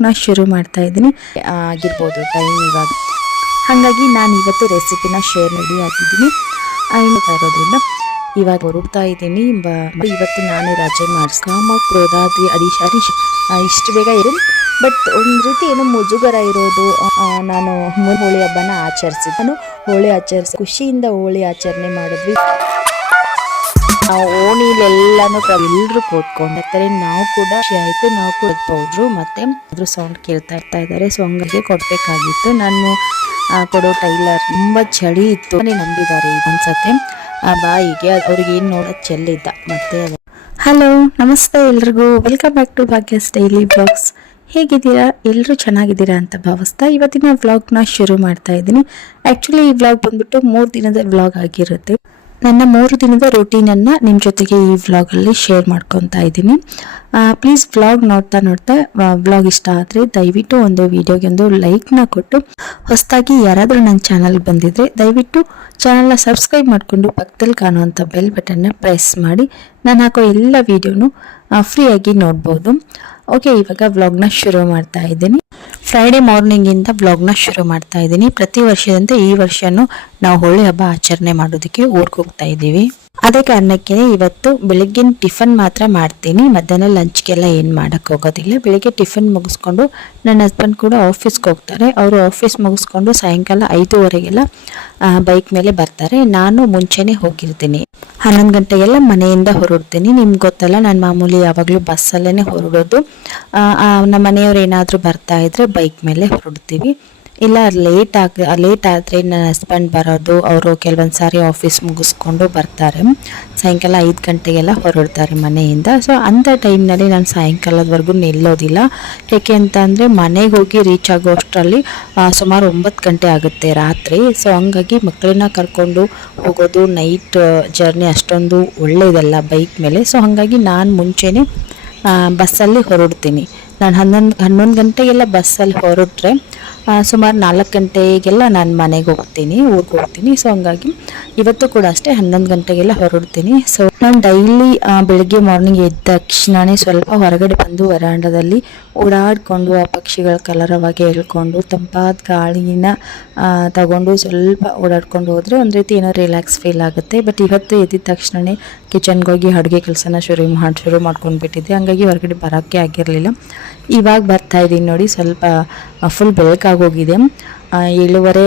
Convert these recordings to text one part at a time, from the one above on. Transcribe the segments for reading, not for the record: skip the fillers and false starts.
ವ್ಲಾಗ್ನ ಶುರು ಮಾಡ್ತಾ ಇದ್ದೀನಿ. ಆಗಿರ್ಬೋದು ಟೈಮ್ ಇವಾಗ, ಹಾಗಾಗಿ ನಾನು ಇವತ್ತು ರೆಸಿಪಿನ ಶೇರ್ ಮಾಡಿ ಆಗಿದ್ದೀನಿ ಇರೋದ್ರಿಂದ ಇವಾಗ ಹೊರಡ್ತಾ ಇದ್ದೀನಿ. ಇವತ್ತು ನಾನೇ ರಜೆ ಮಾಡಿಸ್ ಕಾಮ ಕ್ರೋಧಾದಿ ಅಡಿಶಾರಿ ಇಷ್ಟು ಬೇಗ ಇರು, ಬಟ್ ಒಂದು ರೀತಿ ಏನೋ ಮುಜುಗರ ಇರೋದು. ನಾನು ಹೋಳಿ ಹಬ್ಬನ ಆಚರಿಸಿದ್ದು, ನಾನು ಹೋಳಿ ಖುಷಿಯಿಂದ ಹೋಳಿ ಆಚರಣೆ ಮಾಡಿದ್ವಿ. ಓಣಿಲೆಲ್ಲಾನು ಎಲ್ಲರೂ ಕೂತ್ಕೊಂಡಿರ್ತಾರೆ, ನಾವು ಕೂಡ ಖುಷಿ ಆಯ್ತು. ನಾವು ಕೂಡ ಪೌಡ್ರು ಮತ್ತೆ ಅದ್ರ ಸೌಂಡ್ ಕೇಳ್ತಾ ಇದ್ದಾರೆ. ಸೊ ಹಂಗಾಗಿ ಕೊಡ್ಬೇಕಾಗಿತ್ತು. ನಾನು ಕೊಡೋ ಟೈಲರ್ ತುಂಬಾ ಚಳಿ ಇತ್ತು, ನಂಬಿದ್ದಾರೆ ಅನ್ಸತ್ತೆ ಬಾಯಿಗೆ. ಅವ್ರಿಗೆ ಏನ್ ನೋಡೋದು ಚೆಲ್ಲಿದ್ದ. ಮತ್ತೆ ಹಲೋ ನಮಸ್ತೆ ಎಲ್ರಿಗೂ, welcome back to Bhagya's daily blogs. ಹೇಗಿದ್ದೀರಾ? ಎಲ್ಲರೂ ಚೆನ್ನಾಗಿದ್ದೀರಾ ಅಂತ ಭಾವಿಸ್ತಾ ಇವತ್ತಿನ ವ್ಲಾಗ್ನ ಶುರು ಮಾಡ್ತಾ ಇದ್ದೀನಿ. ಆ್ಯಕ್ಚುಲಿ ಈ ವ್ಲಾಗ್ ಬಂದ್ಬಿಟ್ಟು 3 ದಿನದ ವ್ಲಾಗ್ ಆಗಿರುತ್ತೆ. ನನ್ನ 3 ದಿನದ ರೂಟೀನನ್ನು ನಿಮ್ಮ ಜೊತೆಗೆ ಈ ವ್ಲಾಗಲ್ಲಿ ಶೇರ್ ಮಾಡ್ಕೊತಾ ಇದ್ದೀನಿ. ಪ್ಲೀಸ್ ವ್ಲಾಗ್ ನೋಡ್ತಾ ವ್ಲಾಗ್ ಇಷ್ಟ ಆದರೆ ದಯವಿಟ್ಟು ಒಂದು ವಿಡಿಯೋಗೆ ಒಂದು ಲೈಕ್ನ ಕೊಟ್ಟು, ಹೊಸದಾಗಿ ಯಾರಾದರೂ ನನ್ನ ಚಾನಲ್ಗೆ ಬಂದಿದ್ರೆ ದಯವಿಟ್ಟು ಚಾನಲ್ನ ಸಬ್ಸ್ಕ್ರೈಬ್ ಮಾಡಿಕೊಂಡು ಪಕ್ಕದಲ್ಲಿ ಕಾಣುವಂಥ ಬೆಲ್ ಬಟನ್ನ ಪ್ರೆಸ್ ಮಾಡಿ ನಾನು ಹಾಕೋ ಎಲ್ಲ ವಿಡಿಯೋನು ಫ್ರೀಯಾಗಿ ನೋಡ್ಬೋದು. ಓಕೆ, ಇವಾಗ ವ್ಲಾಗ್ನ ಶುರು ಮಾಡ್ತಾ ಇದ್ದೀನಿ. ಫ್ರೈಡೇ ಮಾರ್ನಿಂಗಿಂದ ವ್ಲಾಗ್ನ ಶುರು ಮಾಡ್ತಾ ಇದ್ದೀನಿ. ಪ್ರತಿ ವರ್ಷದಂತೆ ಈ ವರ್ಷನೂ ನಾವು ಹೋಳಿ ಹಬ್ಬ ಆಚರಣೆ ಮಾಡೋದಕ್ಕೆ ಊರಿಗೆ ಹೋಗ್ತಾ ಇದ್ದೀವಿ. ಅದೇ ಕಾರಣಕ್ಕೆ ಇವತ್ತು ಬೆಳಗ್ಗಿನ ಟಿಫನ್ ಮಾತ್ರ ಮಾಡ್ತೀನಿ. ಮಧ್ಯಾಹ್ನ ಲಂಚ್ಗೆಲ್ಲ ಏನು ಮಾಡೋಕ್ಕೆ ಹೋಗೋದಿಲ್ಲ. ಬೆಳಿಗ್ಗೆ ಟಿಫನ್ ಮುಗಿಸ್ಕೊಂಡು ನನ್ನ ಹಸ್ಬೆಂಡ್ ಕೂಡ ಆಫೀಸ್ಗೆ ಹೋಗ್ತಾರೆ. ಅವರು ಆಫೀಸ್ ಮುಗಿಸ್ಕೊಂಡು ಸಾಯಂಕಾಲ 5:30ಗೆಲ್ಲ ಬೈಕ್ ಮೇಲೆ ಬರ್ತಾರೆ. ನಾನು ಮುಂಚೆನೇ ಹೋಗಿರ್ತೀನಿ. 11 ಗಂಟೆಗೆಲ್ಲ ಮನೆಯಿಂದ ಹೊರಡ್ತೀನಿ. ನಿಮ್ಗೆ ಗೊತ್ತಲ್ಲ, ನಾನು ಮಾಮೂಲಿ ಯಾವಾಗಲೂ ಬಸ್ಸಲ್ಲೇ ಹೊರಡೋದು. ನಮ್ಮ ಮನೆಯವ್ರು ಏನಾದರೂ ಬರ್ತಾ ಇದ್ರೆ ಬೈಕ್ ಮೇಲೆ ಹೊರಡ್ತೀವಿ. ಇಲ್ಲ ಲೇಟ್ ಆದರೆ ನನ್ನ ಹಸ್ಬೆಂಡ್ ಬರೋದು, ಅವರು ಕೆಲವೊಂದು ಸಾರಿ ಆಫೀಸ್ ಮುಗಿಸ್ಕೊಂಡು ಬರ್ತಾರೆ. ಸಾಯಂಕಾಲ 5 ಗಂಟೆಗೆಲ್ಲ ಹೊರಡ್ತಾರೆ ಮನೆಯಿಂದ. ಸೊ ಅಂಥ ಟೈಮ್ನಲ್ಲಿ ನಾನು ಸಾಯಂಕಾಲದವರೆಗೂ ನಿಲ್ಲೋದಿಲ್ಲ. ಏಕೆ ಅಂತ ಅಂದರೆ ಮನೆಗೆ ಹೋಗಿ ರೀಚ್ ಆಗೋ ಅಷ್ಟರಲ್ಲಿ ಸುಮಾರು 9 ಗಂಟೆ ಆಗುತ್ತೆ ರಾತ್ರಿ. ಸೊ ಹಂಗಾಗಿ ಮಕ್ಕಳನ್ನ ಕರ್ಕೊಂಡು ಹೋಗೋದು ನೈಟ್ ಜರ್ನಿ ಅಷ್ಟೊಂದು ಒಳ್ಳೆಯದಲ್ಲ ಬೈಕ್ ಮೇಲೆ. ಸೊ ಹಾಗಾಗಿ ನಾನು ಮುಂಚೆನೇ ಬಸ್ಸಲ್ಲಿ ಹೊರಡ್ತೀನಿ. ನಾನು 11 ಗಂಟೆಗೆಲ್ಲ ಬಸ್ಸಲ್ಲಿ ಹೊರಟ್ರೆ ಸುಮಾರು 4 ಗಂಟೆಗೆಲ್ಲ ನಾನು ಊರಿಗೆ ಹೋಗ್ತೀನಿ. ಸೊ ಹಂಗಾಗಿ ಇವತ್ತು ಕೂಡ ಅಷ್ಟೇ 11 ಗಂಟೆಗೆಲ್ಲ ಹೊರಡ್ತೀನಿ. ಸೊ ನಾನು ಡೈಲಿ ಬೆಳಗ್ಗೆ ಮಾರ್ನಿಂಗ್ ಎದ್ದ ತಕ್ಷಣವೇ ಸ್ವಲ್ಪ ಹೊರಗಡೆ ಬಂದು ವರಾಂಡದಲ್ಲಿ ಓಡಾಡಿಕೊಂಡು ಆ ಪಕ್ಷಿಗಳ ಕಲರವಾಗಿ ಹೇಳ್ಕೊಂಡು ತಂಪಾದ ಗಾಳಿನ ತಗೊಂಡು ಸ್ವಲ್ಪ ಓಡಾಡ್ಕೊಂಡು ಹೋದರೆ ಒಂದು ರೀತಿ ಏನೋ ರಿಲ್ಯಾಕ್ಸ್ ಫೀಲ್ ಆಗುತ್ತೆ. ಬಟ್ ಇವತ್ತು ಎದ್ದಿದ ತಕ್ಷಣವೇ ಕಿಚನ್ಗೆ ಹೋಗಿ ಅಡುಗೆ ಕೆಲಸನ ಶುರು ಮಾಡ್ಕೊಂಡ್ಬಿಟ್ಟಿದ್ದೆ. ಹಂಗಾಗಿ ಹೊರಗಡೆ ಬರೋಕ್ಕೆ ಆಗಿರಲಿಲ್ಲ. ಇವಾಗ ಬರ್ತಾ ಇದ್ದೀನಿ ನೋಡಿ, ಸ್ವಲ್ಪ ಫುಲ್ ಬೆಳಕಾಗೋಗಿದೆ. 7:30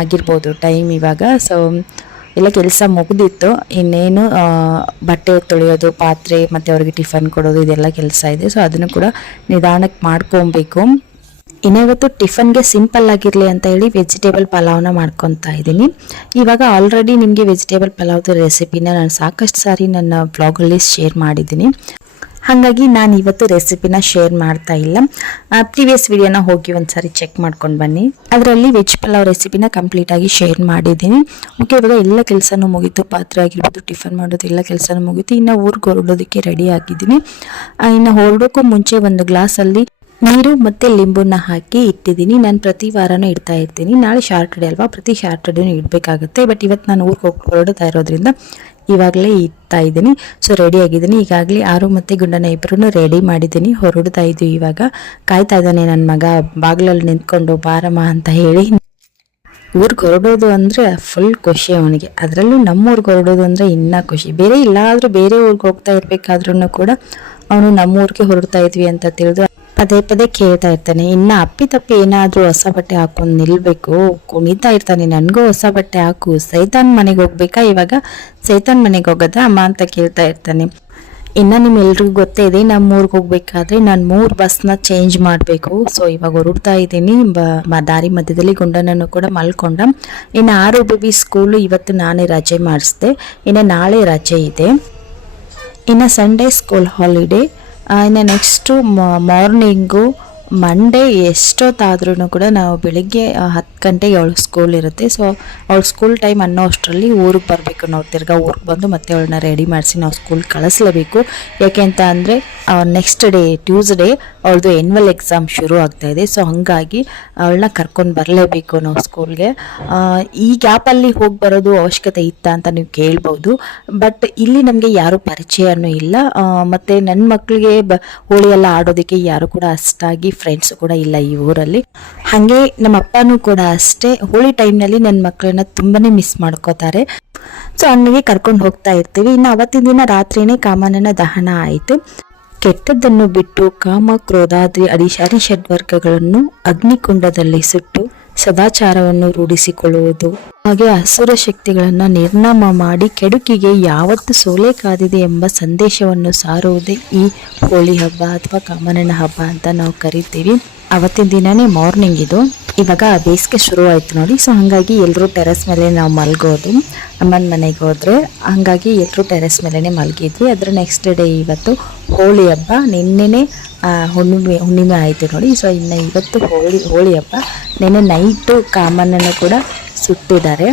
ಆಗಿರ್ಬೋದು ಟೈಮ್ ಇವಾಗ. ಸೊ ಎಲ್ಲ ಕೆಲಸ ಮುಗಿದಿತ್ತು. ಇನ್ನೇನು ಬಟ್ಟೆ ತೊಳೆಯೋದು, ಪಾತ್ರೆ ಮತ್ತು ಅವ್ರಿಗೆ ಟಿಫನ್ ಕೊಡೋದು ಇದೆಲ್ಲ ಕೆಲಸ ಇದೆ. ಸೊ ಅದನ್ನು ಕೂಡ ನಿಧಾನಕ್ಕೆ ಮಾಡ್ಕೊಬೇಕು. ಇವತ್ತು ಟಿಫನ್ಗೆ ಸಿಂಪಲ್ ಆಗಿರಲಿ ಅಂತ ಹೇಳಿ ವೆಜಿಟೇಬಲ್ ಪಲಾವ್ನ ಮಾಡ್ಕೊತಾ ಇದ್ದೀನಿ. ಇವಾಗ ಆಲ್ರೆಡಿ ನಿಮಗೆ ವೆಜಿಟೇಬಲ್ ಪಲಾವ್ದು ರೆಸಿಪಿನ ನಾನು ಸಾಕಷ್ಟು ಸಾರಿ ನನ್ನ ಬ್ಲಾಗಲ್ಲಿ ಶೇರ್ ಮಾಡಿದ್ದೀನಿ. ಹಾಗಾಗಿ ನಾನು ಇವತ್ತು ರೆಸಿಪಿನ ಶೇರ್ ಮಾಡ್ತಾ ಇಲ್ಲ. ಪ್ರೀವಿಯಸ್ ವಿಡಿಯೋನ ಹೋಗಿ ಒಂದ್ಸಾರಿ ಚೆಕ್ ಮಾಡ್ಕೊಂಡು ಬನ್ನಿ. ಅದರಲ್ಲಿ ವೆಜ್ ಪಲಾವ್ ರೆಸಿಪಿನ ಕಂಪ್ಲೀಟಾಗಿ ಶೇರ್ ಮಾಡಿದ್ದೀನಿ. ಓಕೆ, ಇವಾಗ ಎಲ್ಲ ಕೆಲಸನೂ ಮುಗೀತು. ಪಾತ್ರೆ ಆಗಿರ್ಬೋದು, ಟಿಫನ್ ಮಾಡೋದು ಎಲ್ಲ ಕೆಲಸನೂ ಮುಗೀತು. ಇನ್ನು ಊರಿಗೆ ಹೊರಡೋದಕ್ಕೆ ರೆಡಿ ಆಗಿದ್ದೀನಿ. ಇನ್ನು ಹೊರಡೋಕ್ಕೂ ಮುಂಚೆ ಒಂದು ಗ್ಲಾಸಲ್ಲಿ ನೀರು ಮತ್ತು ಲಿಂಬುನ ಹಾಕಿ ಇಟ್ಟಿದ್ದೀನಿ. ನಾನು ಪ್ರತಿ ವಾರನೂ ಇಡ್ತಾ ಇರ್ತೀನಿ. ನಾಳೆ ಶಾರ್ಟರ್ಡೇ ಅಲ್ವಾ, ಪ್ರತಿ ಶಾರ್ಟರ್ಡೇನೂ ಇಡಬೇಕಾಗುತ್ತೆ. ಬಟ್ ಇವತ್ತು ನಾನು ಊರಿಗೆ ಹೊರಡ್ತಾ ಇರೋದ್ರಿಂದ ಇವಾಗಲೇ ಇಡ್ತಾ ಇದ್ದೀನಿ. ಸೊ ರೆಡಿ ಆಗಿದ್ದೀನಿ. ಈಗಾಗಲೇ ಆರು ಮತ್ತು ಗುಂಡನ ಇಬ್ಬರೂ ರೆಡಿ ಮಾಡಿದ್ದೀನಿ. ಹೊರಡ್ತಾ ಇದ್ದೀವಿ. ಇವಾಗ ಕಾಯ್ತಾ ಇದ್ದಾನೆ ನನ್ನ ಮಗ ಬಾಗಿಲಲ್ಲಿ ನಿಂತ್ಕೊಂಡು ಬಾರಮ್ಮ ಅಂತ ಹೇಳಿ. ಊರಿಗೆ ಹೊರಡೋದು ಅಂದರೆ ಫುಲ್ ಖುಷಿ ಅವನಿಗೆ. ಅದರಲ್ಲೂ ನಮ್ಮೂರಿಗೆ ಹೊರಡೋದು ಅಂದರೆ ಇನ್ನೂ ಖುಷಿ. ಬೇರೆ ಇಲ್ಲಾದರೂ ಬೇರೆ ಊರಿಗೆ ಹೋಗ್ತಾ ಇರಬೇಕಾದ್ರೂ ಕೂಡ ಅವನು ನಮ್ಮೂರಿಗೆ ಹೊರಡ್ತಾ ಇದ್ವಿ ಅಂತ ತಿಳಿದು ಪದೇ ಪದೇ ಕೇಳ್ತಾ ಇರ್ತಾನೆ. ಇನ್ನು ಅಪ್ಪಿ ಏನಾದರೂ ಹೊಸ ಬಟ್ಟೆ ಹಾಕೊಂಡು ನಿಲ್ಲಬೇಕು, ಕುಣಿತಾ ಇರ್ತಾನೆ. ನನಗೂ ಹೊಸ ಬಟ್ಟೆ ಹಾಕು, ಸೈತಾನ್ ಮನೆಗೆ ಹೋಗ್ಬೇಕಾ, ಇವಾಗ ಸೈತಾನ್ ಮನೆಗೆ ಹೋಗೋದಾ ಅಮ್ಮ ಅಂತ ಕೇಳ್ತಾ ಇರ್ತಾನೆ. ಇನ್ನು ನಿಮ್ಮೆಲ್ರಿಗೂ ಗೊತ್ತೇ ಇದೆ, ನಮ್ಮ ಊರಿಗೆ ಹೋಗ್ಬೇಕಾದ್ರೆ ನಾನು 3 ಬಸ್ನ ಚೇಂಜ್ ಮಾಡಬೇಕು. ಸೊ ಇವಾಗ ಹೊರಡ್ತಾ ಇದ್ದೀನಿ. ದಾರಿ ಮಧ್ಯದಲ್ಲಿ ಗುಂಡನನ್ನು ಕೂಡ ಮಲ್ಕೊಂಡ. ಇನ್ನು ಆರು ಬೇಬಿ ಸ್ಕೂಲು ಇವತ್ತು ನಾನೇ ರಜೆ ಮಾಡಿಸ್ದೆ. ಇನ್ನು ನಾಳೆ ರಜೆ ಇದೆ. ಇನ್ನು ಸಂಡೇ ಸ್ಕೂಲ್ ಹಾಲಿಡೇ. ಇನ್ನು ನೆಕ್ಸ್ಟು ಮಾರ್ನಿಂಗು ಮಂಡೇ ಎಷ್ಟೊತ್ತಾದ್ರೂ ಕೂಡ ನಾವು ಬೆಳಿಗ್ಗೆ 10 ಗಂಟೆಗೆ ಅವಳು ಸ್ಕೂಲ್ ಇರುತ್ತೆ. ಸೊ ಅವಳು ಸ್ಕೂಲ್ ಟೈಮ್ ಅನ್ನೋ ಅಷ್ಟರಲ್ಲಿ ಊರಿಗೆ ಬರಬೇಕು. ನಾವು ತಿರ್ಗಾ ಊರಿಗೆ ಬಂದು ಮತ್ತೆ ಅವಳನ್ನ ರೆಡಿ ಮಾಡಿಸಿ ನಾವು ಸ್ಕೂಲ್ ಕಳಿಸ್ಲೇಬೇಕು. ಯಾಕೆ ಅಂತ ಅಂದರೆ ನೆಕ್ಸ್ಟ್ ಡೇ ಟ್ಯೂಸ್ಡೇ ಅವಳದು ಎನ್ಯುವಲ್ ಎಕ್ಸಾಮ್ ಶುರು ಆಗ್ತಾಯಿದೆ. ಸೊ ಹಾಗಾಗಿ ಅವಳನ್ನ ಕರ್ಕೊಂಡು ಬರಲೇಬೇಕು ನಾವು ಸ್ಕೂಲ್ಗೆ. ಈ ಗ್ಯಾಪಲ್ಲಿ ಹೋಗಿ ಬರೋದು ಅವಶ್ಯಕತೆ ಇತ್ತಾ ಅಂತ ನೀವು ಕೇಳ್ಬೋದು. ಬಟ್ ಇಲ್ಲಿ ನಮಗೆ ಯಾರೂ ಪರಿಚಯನೂ ಇಲ್ಲ. ಮತ್ತು ನನ್ನ ಮಕ್ಕಳಿಗೆ ಹೋಳಿ ಎಲ್ಲ ಆಡೋದಕ್ಕೆ ಯಾರು ಕೂಡ ಅಷ್ಟಾಗಿ ಫ್ರೆಂಡ್ಸ್ ಕೂಡ ಇಲ್ಲ ಈ ಊರಲ್ಲಿ. ಹಾಗೆ ನಮ್ಮ ಅಪ್ಪನೂ ಕೂಡ ಅಷ್ಟೇ, ಹೋಳಿ ಟೈಮ್ನಲ್ಲಿ ನನ್ನ ಮಕ್ಕಳನ್ನ ತುಂಬಾನೇ ಮಿಸ್ ಮಾಡ್ಕೋತಾರೆ. ಸೊ ಅಲ್ಲಿಗೆ ಕರ್ಕೊಂಡು ಹೋಗ್ತಾ ಇರ್ತೀವಿ. ಇನ್ನು ಅವತ್ತಿನ ದಿನ ರಾತ್ರಿನೇ ಕಾಮಣ್ಣನ ದಹನ ಆಯಿತು. ಕೆಟ್ಟದ್ದನ್ನು ಬಿಟ್ಟು ಕಾಮ ಕ್ರೋಧಾದ್ರಿ ಅರಿಷಡ್ವರ್ಗಗಳನ್ನು ಅಗ್ನಿಕುಂಡದಲ್ಲಿ ಸುಟ್ಟು ಸದಾಚಾರವನ್ನು ರೂಢಿಸಿಕೊಳ್ಳುವುದು, ಹಾಗೆ ಅಸುರ ಶಕ್ತಿಗಳನ್ನ ನಿರ್ನಾಮ ಮಾಡಿ ಕೆಡುಕಿಗೆ ಯಾವತ್ತು ಸೋಲೆ ಕಾದಿದೆ ಎಂಬ ಸಂದೇಶವನ್ನು ಸಾರುವುದೇ ಈ ಹೋಳಿ ಹಬ್ಬ ಅಥವಾ ಕಾಮಣ್ಣನ ಹಬ್ಬ ಅಂತ ನಾವು ಕರಿತೀವಿ. ಅವತ್ತಿನ ದಿನನೇ ಮಾರ್ನಿಂಗ್ ಇದು. ಇವಾಗ ಬೇಸಿಗೆ ಶುರು ಆಯ್ತು ನೋಡಿ. ಸೊ ಹಾಗಾಗಿ ಎಲ್ಲರೂ ಟೆರೆಸ್ ಮೇಲೆ ನಾವು ಮಲ್ಗೋದು, ಅಮ್ಮನ ಮನೆಗೆ ಹೋದ್ರೆ. ಹಾಗಾಗಿ ಎಲ್ಲರೂ ಟೆರೆಸ್ ಮೇಲೆನೆ ಮಲಗಿದ್ವಿ. ಅದರ ನೆಕ್ಸ್ಟ್ ಡೇ ಇವತ್ತು ಹೋಳಿ ಹಬ್ಬ. ನಿನ್ನೆನೆ ಹುಣ್ಣಿಮೆ ಆಯಿತು ನೋಡಿ. ಸೊ ಇನ್ನು ಇವತ್ತು ಹೋಳಿ ಹಬ್ಬ. ನಿನ್ನೆ ನೈಟು ಕಾಮಣ್ಣನ ಕೂಡ ಸುಟ್ಟಿದ್ದಾರೆ.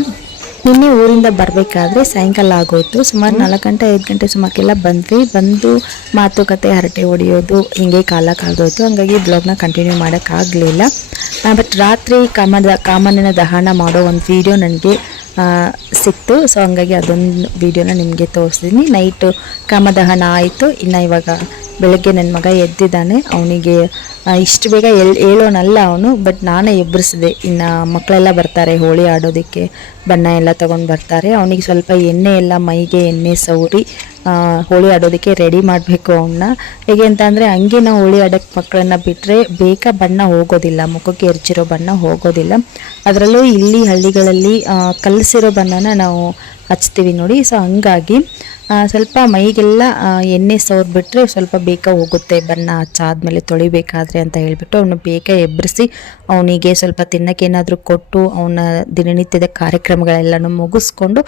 ನಿನ್ನೆ ಊರಿಂದ ಬರಬೇಕಾದ್ರೆ ಸಾಯಂಕಾಲ ಆಗೋಯ್ತು. ಸುಮಾರು 4 ಗಂಟೆ 5 ಗಂಟೆ ಸುಮಾರಿಗೆಲ್ಲ ಬಂದು ಮಾತುಕತೆ ಹರಟೆ ಹೊಡೆಯೋದು ಹಿಂಗೆ ಕಾಲ ಕಳೆದೋಯ್ತು. ಹಂಗಾಗಿ ಬ್ಲಾಗ್ನ ಕಂಟಿನ್ಯೂ ಮಾಡೋಕ್ಕಾಗಲಿಲ್ಲ. ಬಟ್ ರಾತ್ರಿ ಕಾಮಣ್ಣನ ದಹನ ಮಾಡೋ ಒಂದು ವಿಡಿಯೋ ನನಗೆ ಸಿಕ್ತು. ಸೊ ಹಂಗಾಗಿ ಅದೊಂದು ವಿಡಿಯೋನ ನಿಮಗೆ ತೋರಿಸ್ತೀನಿ. ನೈಟು ಕಾಮದಹನ ಆಯಿತು. ಇನ್ನು ಇವಾಗ ಬೆಳಗ್ಗೆ ನನ್ನ ಮಗ ಎದ್ದಿದ್ದಾನೆ. ಅವನಿಗೆ ಇಷ್ಟು ಬೇಗ ಹೇಳೋನಲ್ಲ ಅವನು, ಬಟ್ ನಾನೇ ಎಬ್ಬರಿಸಿದೆ. ಇನ್ನು ಮಕ್ಕಳೆಲ್ಲ ಬರ್ತಾರೆ ಹೋಳಿ ಆಡೋದಕ್ಕೆ, ಬಣ್ಣ ಎಲ್ಲ ತೊಗೊಂಡು ಬರ್ತಾರೆ. ಅವನಿಗೆ ಸ್ವಲ್ಪ ಎಣ್ಣೆ ಎಲ್ಲ ಮೈಗೆ ಎಣ್ಣೆ ಸವರಿ ಹೋಳಿ ಆಡೋದಕ್ಕೆ ರೆಡಿ ಮಾಡಬೇಕು ಅವನ್ನ. ಹೇಗೆ ಅಂತ ಅಂದರೆ ಹಂಗೆ ನಾವು ಹೋಳಿ ಆಡೋಕ್ಕೆ ಮಕ್ಕಳನ್ನ ಬಿಟ್ಟರೆ ಬೇಗ ಬಣ್ಣ ಹೋಗೋದಿಲ್ಲ, ಮುಖಕ್ಕೆ ಎರಚಿರೋ ಬಣ್ಣ ಹೋಗೋದಿಲ್ಲ. ಅದರಲ್ಲೂ ಇಲ್ಲಿ ಹಳ್ಳಿಗಳಲ್ಲಿ ಕಲಸಿರೋ ಬಣ್ಣನ ನಾವು ಹಚ್ತೀವಿ ನೋಡಿ. ಸೊ ಹಂಗಾಗಿ ಸ್ವಲ್ಪ ಮೈಗೆಲ್ಲ ಎಣ್ಣೆ ಸವರ್ಬಿಟ್ರೆ ಸ್ವಲ್ಪ ಬೇಗ ಹೋಗುತ್ತೆ ಬಣ್ಣ ಹಚ್ಚಾದ್ಮೇಲೆ ತೊಳಿಬೇಕಾದ್ರೆ ಅಂತ ಹೇಳ್ಬಿಟ್ಟು ಅವನು ಬೇಗ ಎಬ್ಬರಿಸಿ ಅವನಿಗೆ ಸ್ವಲ್ಪ ತಿನ್ನಕ್ಕೇನಾದರೂ ಕೊಟ್ಟು ಅವನ ದಿನನಿತ್ಯದ ಕಾರ್ಯಕ್ರಮಗಳೆಲ್ಲನೂ ಮುಗಿಸ್ಕೊಂಡು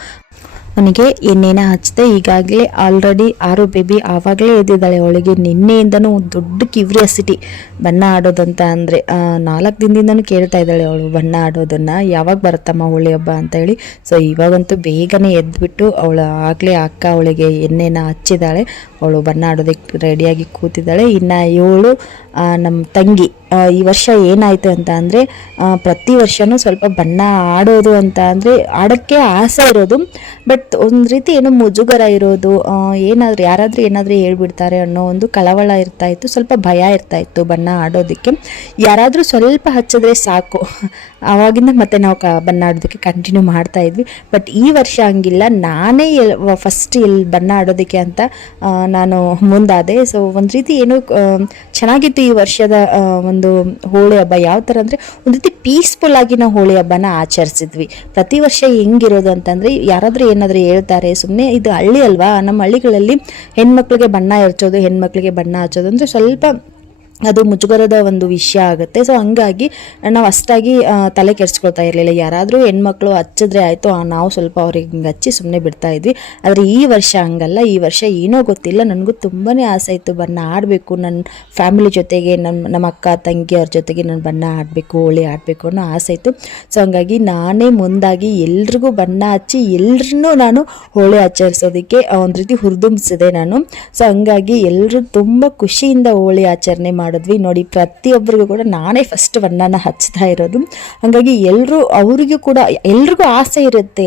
ಅವನಿಗೆ ಎಣ್ಣೆನ ಹಚ್ಚಿದೆ. ಈಗಾಗಲೇ ಆಲ್ರೆಡಿ 6 ಬೇಬಿ ಆವಾಗಲೇ ಎದ್ದಿದ್ದಾಳೆ. ಅವಳಿಗೆ ನಿನ್ನೆಯಿಂದನೂ ದೊಡ್ಡ ಕ್ಯೂರಿಯಾಸಿಟಿ ಬಣ್ಣ ಆಡೋದಂತ ಅಂದರೆ 4 ದಿನದಿಂದನೂ ಕೇಳ್ತಾ ಇದ್ದಾಳೆ ಅವಳು ಬಣ್ಣ ಆಡೋದನ್ನು, ಯಾವಾಗ ಬರುತ್ತಮ್ಮ ಹೋಳಿ ಹಬ್ಬ ಅಂತ ಹೇಳಿ. ಸೊ ಇವಾಗಂತೂ ಬೇಗನೆ ಎದ್ಬಿಟ್ಟು ಅವಳು ಆಗಲೇ ಅಕ್ಕ ಅವಳಿಗೆ ಎಣ್ಣೆನ ಹಚ್ಚಿದ್ದಾಳೆ. ಅವಳು ಬಣ್ಣ ಆಡೋದಕ್ಕೆ ರೆಡಿಯಾಗಿ ಕೂತಿದ್ದಾಳೆ. ಇನ್ನು ಇವಳು ನಮ್ಮ ತಂಗಿ ಈ ವರ್ಷ ಏನಾಯಿತು ಅಂತ ಅಂದರೆ ಪ್ರತಿ ವರ್ಷವೂ ಸ್ವಲ್ಪ ಬಣ್ಣ ಆಡೋದು ಅಂತ ಅಂದರೆ ಆಡೋಕ್ಕೆ ಆಸೆ ಇರೋದು, ಬಟ್ ಒಂದು ರೀತಿ ಏನೋ ಮುಜುಗರ ಇರೋದು, ಯಾರಾದರೂ ಏನಾದರೂ ಹೇಳ್ಬಿಡ್ತಾರೆ ಅನ್ನೋ ಒಂದು ಕಳವಳ ಇರ್ತಾಯಿತ್ತು, ಸ್ವಲ್ಪ ಭಯ ಇರ್ತಾಯಿತ್ತು ಬಣ್ಣ ಆಡೋದಕ್ಕೆ. ಯಾರಾದರೂ ಸ್ವಲ್ಪ ಹಚ್ಚಿದ್ರೆ ಸಾಕು, ಆವಾಗಿಂದ ಮತ್ತೆ ನಾವು ಬಣ್ಣ ಆಡೋದಕ್ಕೆ ಕಂಟಿನ್ಯೂ ಮಾಡ್ತಾಯಿದ್ವಿ. ಬಟ್ ಈ ವರ್ಷ ಹಂಗಿಲ್ಲ, ನಾನೇ ಫಸ್ಟ್ ಎಲ್ಲಿ ಬಣ್ಣ ಆಡೋದಕ್ಕೆ ಅಂತ ನಾನು ಮುಂದಾದೆ. ಸೊ ಒಂದು ರೀತಿ ಏನೋ ಚೆನ್ನಾಗಿತ್ತು ಈ ವರ್ಷದ ಒಂದು ಹೋಳಿ ಹಬ್ಬ. ಯಾವ ಥರ ಅಂದರೆ ಒಂದು ರೀತಿ ಪೀಸ್ಫುಲ್ ಆಗಿ ನಾವು ಹೋಳಿ ಹಬ್ಬನ ಆಚರಿಸಿದ್ವಿ. ಪ್ರತಿ ವರ್ಷ ಹೆಂಗಿರೋದು ಅಂತಂದರೆ ಯಾರಾದರೂ ಏನಾದರೂ ಹೇಳ್ತಾರೆ ಸುಮ್ಮನೆ, ಇದು ಹಳ್ಳಿ ಅಲ್ವಾ, ನಮ್ಮ ಹಳ್ಳಿಗಳಲ್ಲಿ ಹೆಣ್ಮಕ್ಳಿಗೆ ಬಣ್ಣ ಎರಚೋದು, ಹೆಣ್ಮಕ್ಳಿಗೆ ಬಣ್ಣ ಹಚ್ಚೋದು ಅಂದರೆ ಸ್ವಲ್ಪ ಅದು ಮುಜುಗರದ ಒಂದು ವಿಷಯ ಆಗುತ್ತೆ. ಸೊ ಹಂಗಾಗಿ ನಾವು ಅಷ್ಟಾಗಿ ತಲೆ ಕೆಡಿಸ್ಕೊಳ್ತಾ ಇರಲಿಲ್ಲ. ಯಾರಾದರೂ ಹೆಣ್ಮಕ್ಳು ಹಚ್ಚಿದ್ರೆ ಆಯಿತು, ನಾವು ಸ್ವಲ್ಪ ಅವ್ರಿಗೆ ಹಿಂಗೆ ಹಚ್ಚಿ ಸುಮ್ಮನೆ ಬಿಡ್ತಾ ಇದ್ವಿ. ಆದರೆ ಈ ವರ್ಷ ಹಂಗಲ್ಲ. ಈ ವರ್ಷ ಏನೋ ಗೊತ್ತಿಲ್ಲ, ನನಗೂ ತುಂಬಾ ಆಸೆ ಇತ್ತು ಬಣ್ಣ ಆಡಬೇಕು, ನನ್ನ ಫ್ಯಾಮಿಲಿ ಜೊತೆಗೆ ನಮ್ಮ ಅಕ್ಕ ತಂಗಿ ಅವ್ರ ಜೊತೆಗೆ ನಾನು ಬಣ್ಣ ಆಡಬೇಕು, ಹೋಳಿ ಆಡಬೇಕು ಅನ್ನೋ ಆಸೆ ಇತ್ತು. ಸೊ ಹಂಗಾಗಿ ನಾನೇ ಮುಂದಾಗಿ ಎಲ್ರಿಗೂ ಬಣ್ಣ ಹಚ್ಚಿ ಎಲ್ರನ್ನೂ ನಾನು ಹೋಳಿ ಆಚರಿಸೋದಕ್ಕೆ ಒಂದು ರೀತಿ ಹುರಿದುಂಬಿಸಿದೆ ನಾನು. ಸೊ ಹಂಗಾಗಿ ಎಲ್ಲರೂ ತುಂಬ ಖುಷಿಯಿಂದ ಹೋಳಿ ಆಚರಣೆ ಮಾಡಿದ್ವಿ ನೋಡಿ. ಪ್ರತಿಯೊಬ್ಬರಿಗೂ ಕೂಡ ನಾನೇ ಫಸ್ಟ್ ಬಣ್ಣನ ಹಚ್ತಾ ಇರೋದು. ಹಾಗಾಗಿ ಅವರಿಗೂ ಕೂಡ ಎಲ್ರಿಗೂ ಆಸೆ ಇರುತ್ತೆ,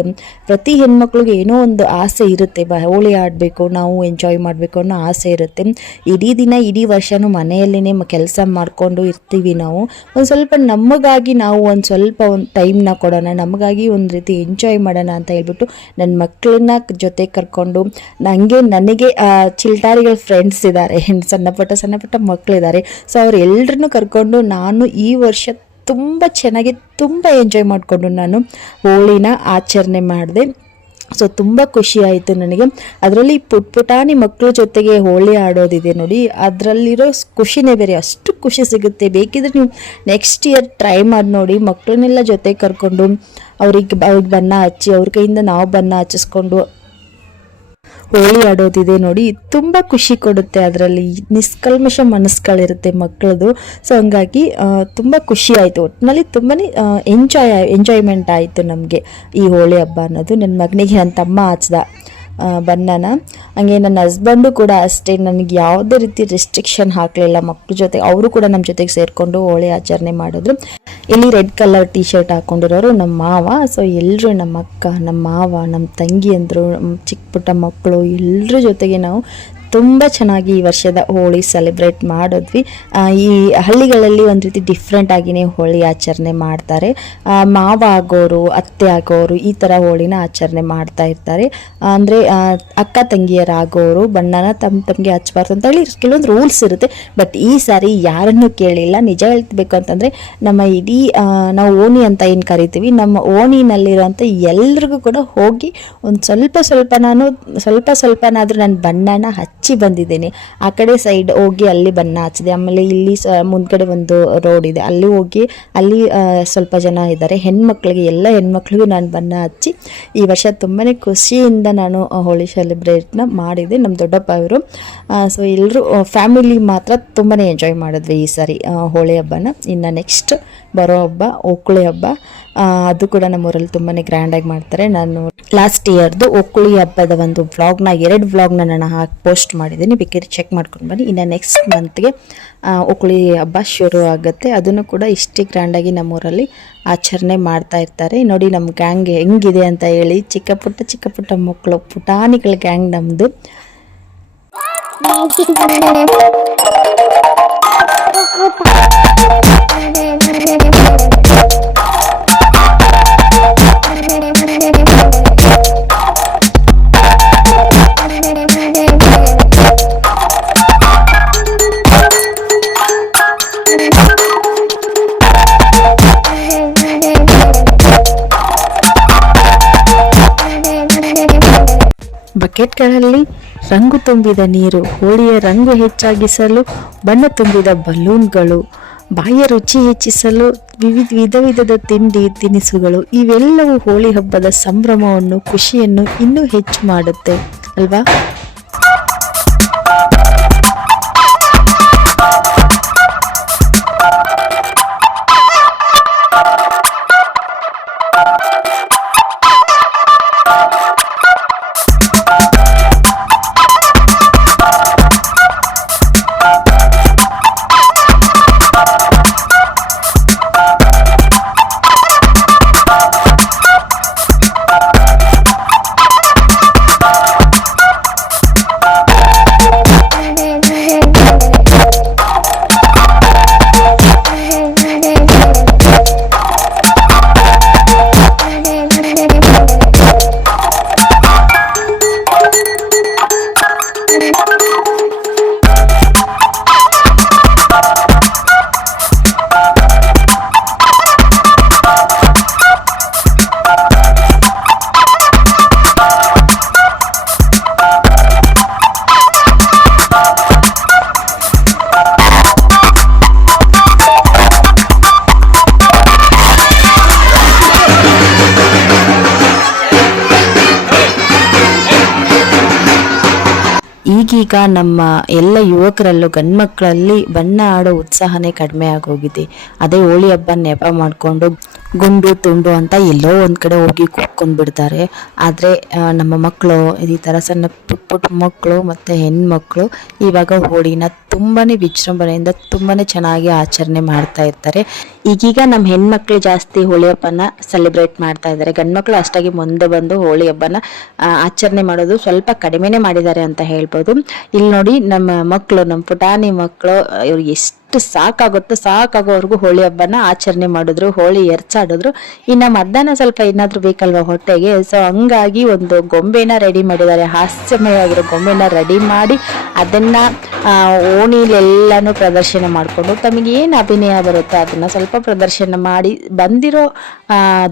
ಪ್ರತಿ ಹೆಣ್ಮಕ್ಳಿಗೆ ಏನೋ ಒಂದು ಆಸೆ ಇರುತ್ತೆ, ಹೋಳಿ ಆಡಬೇಕು, ನಾವು ಎಂಜಾಯ್ ಮಾಡಬೇಕು ಅನ್ನೋ ಆಸೆ ಇರುತ್ತೆ. ಇಡೀ ದಿನ ಇಡೀ ವರ್ಷನೂ ಮನೆಯಲ್ಲೇ ಕೆಲಸ ಮಾಡಿಕೊಂಡು ಇರ್ತೀವಿ. ನಾವು ಒಂದು ಸ್ವಲ್ಪ ನಮಗಾಗಿ ನಾವು ಒಂದು ಸ್ವಲ್ಪ ಒಂದು ಟೈಮ್ನ ಕೊಡೋಣ, ನಮಗಾಗಿ ಒಂದು ರೀತಿ ಎಂಜಾಯ್ ಮಾಡೋಣ ಅಂತ ಹೇಳ್ಬಿಟ್ಟು ನನ್ನ ಮಕ್ಕಳನ್ನ ಜೊತೆ ಕರ್ಕೊಂಡು, ನನಗೆ ಚಿಲ್ಟಾರಿಗಳ ಫ್ರೆಂಡ್ಸ್ ಇದ್ದಾರೆ, ಸಣ್ಣ ಪುಟ್ಟ ಮಕ್ಕಳಿದ್ದಾರೆ. ಸೊ ಅವ್ರು ಎಲ್ಲರನ್ನೂ ಕರ್ಕೊಂಡು ನಾನು ಈ ವರ್ಷ ತುಂಬ ಚೆನ್ನಾಗಿ ತುಂಬ ಎಂಜಾಯ್ ಮಾಡಿಕೊಂಡು ನಾನು ಹೋಳಿನ ಆಚರಣೆ ಮಾಡಿದೆ. ಸೊ ತುಂಬ ಖುಷಿ ಆಯಿತು ನನಗೆ. ಅದರಲ್ಲಿ ಪುಟಾಣಿ ಮಕ್ಕಳ ಜೊತೆಗೆ ಹೋಳಿ ಆಡೋದಿದೆ ನೋಡಿ, ಅದರಲ್ಲಿರೋ ಖುಷಿನೇ ಬೇರೆ, ಅಷ್ಟು ಖುಷಿ ಸಿಗುತ್ತೆ. ಬೇಕಿದ್ರೆ ನೀವು ನೆಕ್ಸ್ಟ್ ಇಯರ್ ಟ್ರೈ ಮಾಡಿ ನೋಡಿ. ಮಕ್ಕಳನ್ನೆಲ್ಲ ಜೊತೆ ಕರ್ಕೊಂಡು ಅವ್ರಿಗೆ ಬಣ್ಣ ಹಚ್ಚಿ, ಅವ್ರ ಕೈಯಿಂದ ನಾವು ಬಣ್ಣ ಹಚ್ಚಿಸ್ಕೊಂಡು ಹೋಳಿ ಆಡೋದಿದೆ ನೋಡಿ, ತುಂಬ ಖುಷಿ ಕೊಡುತ್ತೆ. ಅದರಲ್ಲಿ ನಿಷ್ಕಲ್ಮಶ ಮನಸ್ಸುಗಳಿರುತ್ತೆ ಮಕ್ಕಳದು. ಸೊ ಹಂಗಾಗಿ ತುಂಬ ಖುಷಿ ಆಯಿತು. ಒಟ್ಟಿನಲ್ಲಿ ತುಂಬಾ ಎಂಜಾಯ್ಮೆಂಟ್ ಆಯಿತು ನಮಗೆ ಈ ಹೋಳಿ ಹಬ್ಬ ಅನ್ನೋದು. ನನ್ನ ಮಗನಿಗೆ ನನ್ನ ತಮ್ಮ ಹಚ್ದ ಬಣ್ಣನ. ಹಾಗೆ ನನ್ನ ಹಸ್ಬೆಂಡು ಕೂಡ ಅಷ್ಟೇ, ನನಗೆ ಯಾವುದೇ ರೀತಿ ರೆಸ್ಟ್ರಿಕ್ಷನ್ ಹಾಕಲಿಲ್ಲ. ಮಕ್ಕಳ ಜೊತೆ ಅವರು ಕೂಡ ನಮ್ಮ ಜೊತೆಗೆ ಸೇರಿಕೊಂಡು ಹೋಳಿ ಆಚರಣೆ ಮಾಡಿದ್ರು. ಇಲ್ಲಿ ರೆಡ್ ಕಲರ್ ಟೀ ಶರ್ಟ್ ಹಾಕೊಂಡಿರೋರು ನಮ್ಮ ಮಾವ. ಸೊ ಎಲ್ಲರೂ ನಮ್ಮ ಅಕ್ಕ, ನಮ್ಮ ಮಾವ, ನಮ್ಮ ತಂಗಿ ಅಂದರು, ಚಿಕ್ಕ ಪುಟ್ಟ ಮಕ್ಕಳು ಎಲ್ಲರ ಜೊತೆಗೆ ನಾವು ತುಂಬ ಚೆನ್ನಾಗಿ ಈ ವರ್ಷದ ಹೋಳಿ ಸೆಲೆಬ್ರೇಟ್ ಮಾಡಿದ್ವಿ. ಈ ಹಳ್ಳಿಗಳಲ್ಲಿ ಒಂದು ರೀತಿ ಡಿಫ್ರೆಂಟ್ ಆಗಿನೇ ಹೋಳಿ ಆಚರಣೆ ಮಾಡ್ತಾರೆ. ಮಾವ ಆಗೋರು, ಅತ್ತೆ ಆಗೋರು ಈ ಥರ ಹೋಳಿನ ಆಚರಣೆ ಮಾಡ್ತಾ ಇರ್ತಾರೆ. ಅಂದರೆ ಅಕ್ಕ ತಂಗಿಯರಾಗೋರು ಬಣ್ಣನ ತಮಗೆ ಹಚ್ಚಬಾರ್ದು ಅಂತ ಹೇಳಿ ಕೆಲವೊಂದು ರೂಲ್ಸ್ ಇರುತ್ತೆ. ಬಟ್ ಈ ಸಾರಿ ಯಾರನ್ನೂ ಕೇಳಿಲ್ಲ. ನಿಜ ಹೇಳ್ಬೇಕು ಅಂತಂದರೆ ನಮ್ಮ ಇಡೀ ನಾವು ಓಣಿ ಅಂತ ಏನು ಕರಿತೀವಿ, ನಮ್ಮ ಓಣಿನಲ್ಲಿರೋಂಥ ಎಲ್ರಿಗೂ ಕೂಡ ಹೋಗಿ ಒಂದು ಸ್ವಲ್ಪನಾದರೂ ನಾನು ಬಣ್ಣನ ಹಚ್ಚಿ ಬಂದಿದ್ದೇನೆ. ಆ ಕಡೆ ಸೈಡ್ ಹೋಗಿ ಅಲ್ಲಿ ಬಣ್ಣ ಹಚ್ಚಿದೆ. ಆಮೇಲೆ ಇಲ್ಲಿ ಮುಂದ್ಗಡೆ ಒಂದು ರೋಡ್ ಇದೆ, ಅಲ್ಲಿ ಹೋಗಿ ಅಲ್ಲಿ ಸ್ವಲ್ಪ ಜನ ಇದ್ದಾರೆ ಹೆಣ್ಮಕ್ಳಿಗೆ, ಎಲ್ಲ ಹೆಣ್ಮಕ್ಳಿಗೂ ನಾನು ಬಣ್ಣ ಹಚ್ಚಿ ಈ ವರ್ಷ ತುಂಬಾ ಖುಷಿಯಿಂದ ನಾನು ಹೋಳಿ ಸೆಲೆಬ್ರೇಟ್ನ ಮಾಡಿದೆ ನಮ್ಮ ದೊಡ್ಡಪ್ಪ ಅವರು. ಸೊ ಎಲ್ಲರೂ ಫ್ಯಾಮಿಲಿ ಮಾತ್ರ ತುಂಬಾ ಎಂಜಾಯ್ ಮಾಡಿದ್ವಿ ಈ ಸಾರಿ ಹೋಳಿ ಹಬ್ಬನ. ಇನ್ನು ನೆಕ್ಸ್ಟ್ ಬರೋ ಹಬ್ಬ ಓಕುಳಿ ಹಬ್ಬ, ಅದು ಕೂಡ ನಮ್ಮೂರಲ್ಲಿ ತುಂಬಾ ಗ್ರ್ಯಾಂಡಾಗಿ ಮಾಡ್ತಾರೆ. ನಾನು ಲಾಸ್ಟ್ ಇಯರ್ದು ಓಕುಳಿ ಹಬ್ಬದ ಒಂದು ವ್ಲಾಗ್ನ 2 ವ್ಲಾಗ್ನ ನಾನು ಪೋಸ್ಟ್ ಮಾಡಿದ್ದೀನಿ, ಬೇಕಾದ್ರೆ ಚೆಕ್ ಮಾಡ್ಕೊಂಡು ಬನ್ನಿ. ಇನ್ನು ನೆಕ್ಸ್ಟ್ ಮಂತ್ಗೆ ಓಕುಳಿ ಹಬ್ಬ ಶುರು ಆಗುತ್ತೆ. ಅದನ್ನು ಕೂಡ ಇಷ್ಟೇ ಗ್ರ್ಯಾಂಡಾಗಿ ನಮ್ಮೂರಲ್ಲಿ ಆಚರಣೆ ಮಾಡ್ತಾ ಇರ್ತಾರೆ. ನೋಡಿ ನಮ್ಮ ಗ್ಯಾಂಗ್ ಹೆಂಗಿದೆ ಅಂತ ಹೇಳಿ, ಚಿಕ್ಕ ಪುಟ್ಟ ಮಕ್ಕಳು ಪುಟಾಣಿಗಳ ಗ್ಯಾಂಗ್ ನಮ್ಮದು. ಬಕೆಟ್ಗಳಲ್ಲಿ ರಂಗು ತುಂಬಿದ ನೀರು, ಹೋಳಿಯ ರಂಗು ಹೆಚ್ಚಾಗಿಸಲು ಬಣ್ಣ ತುಂಬಿದ ಬಲೂನ್ಗಳು, ಬಾಯಿಯ ರುಚಿ ಹೆಚ್ಚಿಸಲು ವಿಧ ವಿಧದ ತಿನಿಸುಗಳು, ಇವೆಲ್ಲವೂ ಹೋಳಿ ಹಬ್ಬದ ಸಂಭ್ರಮವನ್ನು, ಖುಷಿಯನ್ನು ಇನ್ನೂ ಹೆಚ್ಚು ಮಾಡುತ್ತೆ ಅಲ್ವಾ. ಈಗೀಗ ನಮ್ಮ ಎಲ್ಲ ಯುವಕರಲ್ಲೂ ಗಂಡ್ಮಕ್ಳಲ್ಲಿ ಬಣ್ಣ ಆಡೋ ಉತ್ಸಾಹನೇ ಕಡಿಮೆ ಆಗೋಗಿದೆ. ಅದೇ ಹೋಳಿ ಹಬ್ಬ ನೆಪ ಮಾಡಿಕೊಂಡು ಗುಂಡು ತುಂಡು ಅಂತ ಎಲ್ಲೋ ಒಂದು ಕಡೆ ಹೋಗಿ ಕೂತ್ಕೊಂಡು ಬಿಡ್ತಾರೆ. ಆದರೆ ನಮ್ಮ ಮಕ್ಕಳು ಈ ಥರ ಸಣ್ಣ ಪುಟ್ಟ ಮಕ್ಕಳು ಮತ್ತು ಹೆಣ್ಮಕ್ಳು ಇವಾಗ ಹೋಳಿನ ತುಂಬಾ ವಿಜೃಂಭಣೆಯಿಂದ ತುಂಬಾ ಚೆನ್ನಾಗಿ ಆಚರಣೆ ಮಾಡ್ತಾ ಇರ್ತಾರೆ. ಈಗೀಗ ನಮ್ಮ ಹೆಣ್ಮಕ್ಳು ಜಾಸ್ತಿ ಹೋಳಿ ಹಬ್ಬನ ಸೆಲೆಬ್ರೇಟ್ ಮಾಡ್ತಾ ಇದ್ದಾರೆ. ಗಂಡ್ಮಕ್ಳು ಅಷ್ಟಾಗಿ ಮುಂದೆ ಬಂದು ಹೋಳಿ ಹಬ್ಬನ ಆಚರಣೆ ಮಾಡೋದು ಸ್ವಲ್ಪ ಕಡಿಮೆನೇ ಮಾಡಿದ್ದಾರೆ ಅಂತ ಹೇಳ್ಬೋದು. ಇಲ್ಲಿ ನೋಡಿ ನಮ್ಮ ಮಕ್ಕಳು, ನಮ್ಮ ಪುಟಾಣಿ ಮಕ್ಕಳು, ಇವ್ರು ಎಷ್ಟು ಸಾಕಾಗೋವರೆಗೂ ಹೋಳಿ ಹಬ್ಬನ ಆಚರಣೆ ಮಾಡಿದ್ರು, ಹೋಳಿ ಎರಚಾಡಿದ್ರು. ಇನ್ನು ಮಧ್ಯಾಹ್ನ ಸ್ವಲ್ಪ ಏನಾದ್ರು ಬೇಕಲ್ವಾ ಹೊಟ್ಟೆಗೆ, ಸೊ ಹಂಗಾಗಿ ಒಂದು ಗೊಂಬೆನ ರೆಡಿ ಮಾಡಿದ್ದಾರೆ. ಹಾಸ್ಯಮಯವಾಗಿರೋ ಗೊಂಬೆನ ರೆಡಿ ಮಾಡಿ ಅದನ್ನ ಓಣಿಲೆಲ್ಲಾನು ಪ್ರದರ್ಶನ ಮಾಡಿಕೊಂಡು ತಮಗೆ ಏನು ಅಭಿನಯ ಬರುತ್ತೋ ಅದನ್ನ ಸ್ವಲ್ಪ ಪ್ರದರ್ಶನ ಮಾಡಿ ಬಂದಿರೋ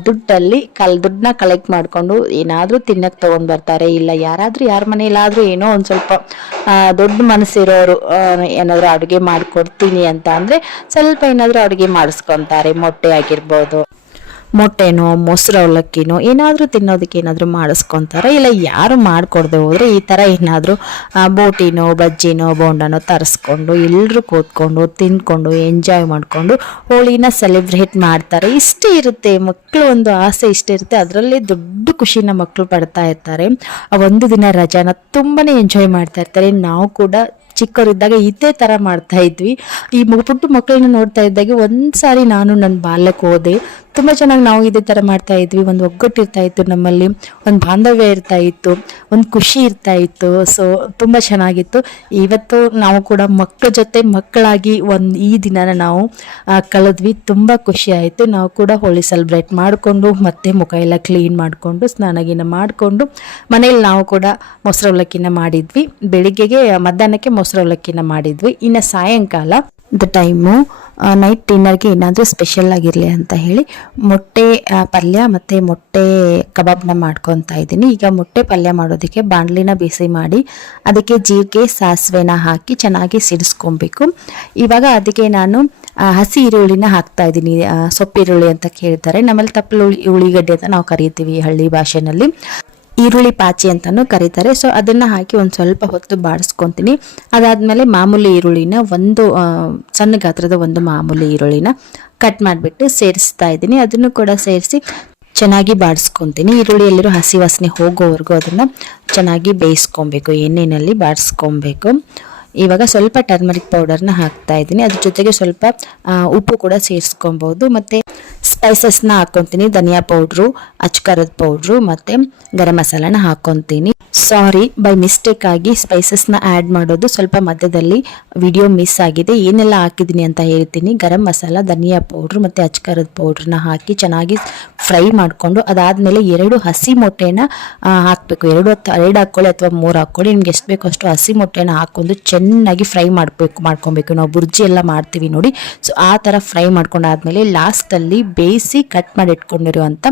ದುಡ್ಡನ್ನ ಕಲೆಕ್ಟ್ ಮಾಡಿಕೊಂಡು ಏನಾದ್ರೂ ತಿನ್ನಕ್ ತಗೊಂಡ್ ಬರ್ತಾರೆ. ಇಲ್ಲ ಯಾರಾದ್ರೂ ಯಾರ ಮನೇಲಾದ್ರೂ ಏನೋ ಒಂದ್ ಸ್ವಲ್ಪ ದೊಡ್ಡ ಮನಸ್ಸಿರೋರು ಏನಾದ್ರು ಅಡುಗೆ ಮಾಡ್ಕೊಡ್ತೀನಿ ಅಂತ ಅಂದ್ರೆ ಸ್ವಲ್ಪ ಏನಾದ್ರು ಅಡುಗೆ ಮಾಡಿಸ್ಕೊಂತಾರೆ. ಮೊಟ್ಟೆ ಆಗಿರ್ಬೋದು, ಮೊಟ್ಟೆನೋ ಮೊಸರು ಅವಲಕ್ಕಿನೋ ಏನಾದರೂ ತಿನ್ನೋದಕ್ಕೆ ಏನಾದರೂ ಮಾಡಿಸ್ಕೊತಾರೆ. ಇಲ್ಲ ಯಾರು ಮಾಡಿಕೊಡ್ದೆ ಹೋದರೆ ಈ ಥರ ಏನಾದರೂ ಬೋಟಿನೋ ಬಜ್ಜಿನೋ ಬೋಂಡನೋ ತರಿಸ್ಕೊಂಡು ಎಲ್ಲರೂ ಕೂತ್ಕೊಂಡು ತಿಂದ್ಕೊಂಡು ಎಂಜಾಯ್ ಮಾಡಿಕೊಂಡು ಹೋಳಿನ ಸೆಲೆಬ್ರೇಟ್ ಮಾಡ್ತಾರೆ. ಇಷ್ಟೇ ಇರುತ್ತೆ ಮಕ್ಕಳು ಒಂದು ಆಸೆ, ಇಷ್ಟೇ ಇರುತ್ತೆ. ಅದರಲ್ಲಿ ದೊಡ್ಡ ಖುಷಿನ ಮಕ್ಕಳು ಪಡ್ತಾ ಇರ್ತಾರೆ. ಆ ಒಂದು ದಿನ ರಜಾನ ತುಂಬಾ ಎಂಜಾಯ್ ಮಾಡ್ತಾ ಇರ್ತಾರೆ. ನಾವು ಕೂಡ ಚಿಕ್ಕವರಿದ್ದಾಗ ಇದೇ ತರ ಮಾಡ್ತಾ ಇದ್ವಿ. ಈ ಪುಟ್ಟ ಮಕ್ಕಳನ್ನ ನೋಡ್ತಾ ಇದ್ದಾಗೆ ಒಂದ್ಸಾರಿ ನಾನು ನನ್ನ ಬಾಲ್ಯಕ್ಕೆ ಹೋದೆ. ತುಂಬಾ ಚೆನ್ನಾಗಿ ನಾವು ಇದೇ ತರ ಮಾಡ್ತಾ ಇದ್ವಿ. ಒಂದು ಒಗ್ಗಟ್ಟಿರ್ತಾ ಇತ್ತು ನಮ್ಮಲ್ಲಿ, ಒಂದು ಬಾಂಧವ್ಯ ಇರ್ತಾ ಇತ್ತು, ಒಂದು ಖುಷಿ ಇರ್ತಾ ಇತ್ತು. ಸೊ ತುಂಬಾ ಚೆನ್ನಾಗಿತ್ತು. ಇವತ್ತು ನಾವು ಕೂಡ ಮಕ್ಕಳ ಜೊತೆ ಮಕ್ಕಳಾಗಿ ಈ ದಿನನ ನಾವು ಕಳೆದ್ವಿ. ತುಂಬಾ ಖುಷಿ ಆಯ್ತು. ನಾವು ಕೂಡ ಹೋಳಿ ಸೆಲೆಬ್ರೇಟ್ ಮಾಡಿಕೊಂಡು ಮತ್ತೆ ಮುಖ ಎಲ್ಲ ಕ್ಲೀನ್ ಮಾಡಿಕೊಂಡು ಸ್ನಾನಗಿನ ಮಾಡಿಕೊಂಡು ಮನೇಲಿ ನಾವು ಕೂಡ ಮೊಸರು ಅವಲಕ್ಕಿನ ಮಾಡಿದ್ವಿ. ಬೆಳಿಗ್ಗೆಗೆ ಮಧ್ಯಾಹ್ನಕ್ಕೆ ಮೊಸರು ಅವಲಕ್ಕಿನ ಮಾಡಿದ್ವಿ. ಇನ್ನು ಸಾಯಂಕಾಲ ಟೈಮು ನೈಟ್ ಡಿನ್ನರ್ಗೆ ಏನಾದರೂ ಸ್ಪೆಷಲ್ ಆಗಿರಲಿ ಅಂತ ಹೇಳಿ ಮೊಟ್ಟೆ ಪಲ್ಯ ಮತ್ತು ಮೊಟ್ಟೆ ಕಬಾಬ್ನ ಮಾಡ್ಕೊತಾ ಇದ್ದೀನಿ. ಈಗ ಮೊಟ್ಟೆ ಪಲ್ಯ ಮಾಡೋದಕ್ಕೆ ಬಾಣಲಿನ ಬಿಸಿ ಮಾಡಿ ಅದಕ್ಕೆ ಜೀರಿಗೆ ಸಾಸಿವೆನ ಹಾಕಿ ಚೆನ್ನಾಗಿ ಸಿಡಿಸ್ಕೊಬೇಕು. ಇವಾಗ ಅದಕ್ಕೆ ನಾನು ಹಸಿ ಈರುಳ್ಳಿನ ಹಾಕ್ತಾ ಇದ್ದೀನಿ. ಸೊಪ್ಪಿರುಳ್ಳಿ ಅಂತ ಕೇಳ್ತಾರೆ, ನಮ್ಮಲ್ಲಿ ತಪ್ಪಲು ಉಳ್ಳಿಗಡ್ಡೆ ಅಂತ ನಾವು ಕರಿತೀವಿ ಹಳ್ಳಿ ಭಾಷೆನಲ್ಲಿ. ಈರುಳ್ಳಿ ಪಾಚಿ ಅಂತಾನು ಕರೀತಾರೆ. ಸೊ ಅದನ್ನ ಹಾಕಿ ಒಂದು ಸ್ವಲ್ಪ ಹೊತ್ತು ಬಾಡಿಸ್ಕೊತೀನಿ. ಅದಾದ್ಮೇಲೆ ಮಾಮೂಲಿ ಈರುಳ್ಳಿನ ಒಂದು ಸಣ್ಣ ಗಾತ್ರದ ಒಂದು ಮಾಮೂಲಿ ಈರುಳ್ಳಿನ ಕಟ್ ಮಾಡಿಬಿಟ್ಟು ಸೇರಿಸ್ತಾ ಇದ್ದೀನಿ. ಅದನ್ನು ಕೂಡ ಸೇರಿಸಿ ಚೆನ್ನಾಗಿ ಬಾಡಿಸ್ಕೊತೀನಿ. ಈರುಳ್ಳಿ ಎಲ್ಲರೂ ಹಸಿ ವಾಸನೆ ಹೋಗೋವರೆಗೂ ಅದನ್ನ ಚೆನ್ನಾಗಿ ಬೇಯಿಸ್ಕೊಬೇಕು, ಎಣ್ಣೆಯಲ್ಲಿ ಬಾಡಿಸ್ಕೊಬೇಕು. ಇವಾಗ ಸ್ವಲ್ಪ ಟರ್ಮರಿಕ್ ಪೌಡರ್ನ ಹಾಕ್ತಾ ಇದ್ದೀನಿ. ಅದ್ರ ಜೊತೆಗೆ ಸ್ವಲ್ಪ ಉಪ್ಪು ಕೂಡ ಸೇರಿಸ್ಕೊಬಹುದು. ಮತ್ತೆ ಸ್ಪೈಸಸ್ನ ಹಾಕ್ಕೊತೀನಿ. ಧನಿಯಾ ಪೌಡ್ರು, ಅಚ್ಕಾರದ ಪೌಡ್ರು ಮತ್ತೆ ಗರಂ ಮಸಾಲಾನ ಹಾಕ್ಕೊತೀನಿ. ಸಾರಿ, ಬೈ ಮಿಸ್ಟೇಕ್ ಆಗಿ ಸ್ಪೈಸಸ್ನ ಆ್ಯಡ್ ಮಾಡೋದು ಸ್ವಲ್ಪ ಮಧ್ಯದಲ್ಲಿ ವಿಡಿಯೋ ಮಿಸ್ ಆಗಿದೆ. ಏನೆಲ್ಲ ಹಾಕಿದ್ದೀನಿ ಅಂತ ಹೇಳ್ತೀನಿ. ಗರಂ ಮಸಾಲ, ಧನಿಯಾ ಪೌಡ್ರು ಮತ್ತು ಅಚ್ಕಾರದ ಪೌಡ್ರನ್ನ ಹಾಕಿ ಚೆನ್ನಾಗಿ ಫ್ರೈ ಮಾಡಿಕೊಂಡು ಅದಾದಮೇಲೆ 2 ಹಸಿ ಮೊಟ್ಟೆನ ಹಾಕಬೇಕು. 2 ಹಾಕ್ಕೊಳ್ಳಿ ಅಥವಾ 3 ಹಾಕ್ಕೊಳ್ಳಿ, ನಿಮ್ಗೆ ಎಷ್ಟು ಬೇಕೋ ಅಷ್ಟು ಹಸಿ ಮೊಟ್ಟೆನ ಹಾಕ್ಕೊಂಡು ಚೆನ್ನಾಗಿ ಫ್ರೈ ಮಾಡ್ಕೊಬೇಕು. ನಾವು ಬುರ್ಜಿ ಎಲ್ಲ ಮಾಡ್ತೀವಿ ನೋಡಿ, ಸೊ ಆ ಥರ ಫ್ರೈ ಮಾಡ್ಕೊಂಡಾದ್ಮೇಲೆ ಲಾಸ್ಟಲ್ಲಿ ಬೇಯಿಸಿ ಕಟ್ ಮಾಡಿ ಇಟ್ಕೊಂಡಿರುವಂಥ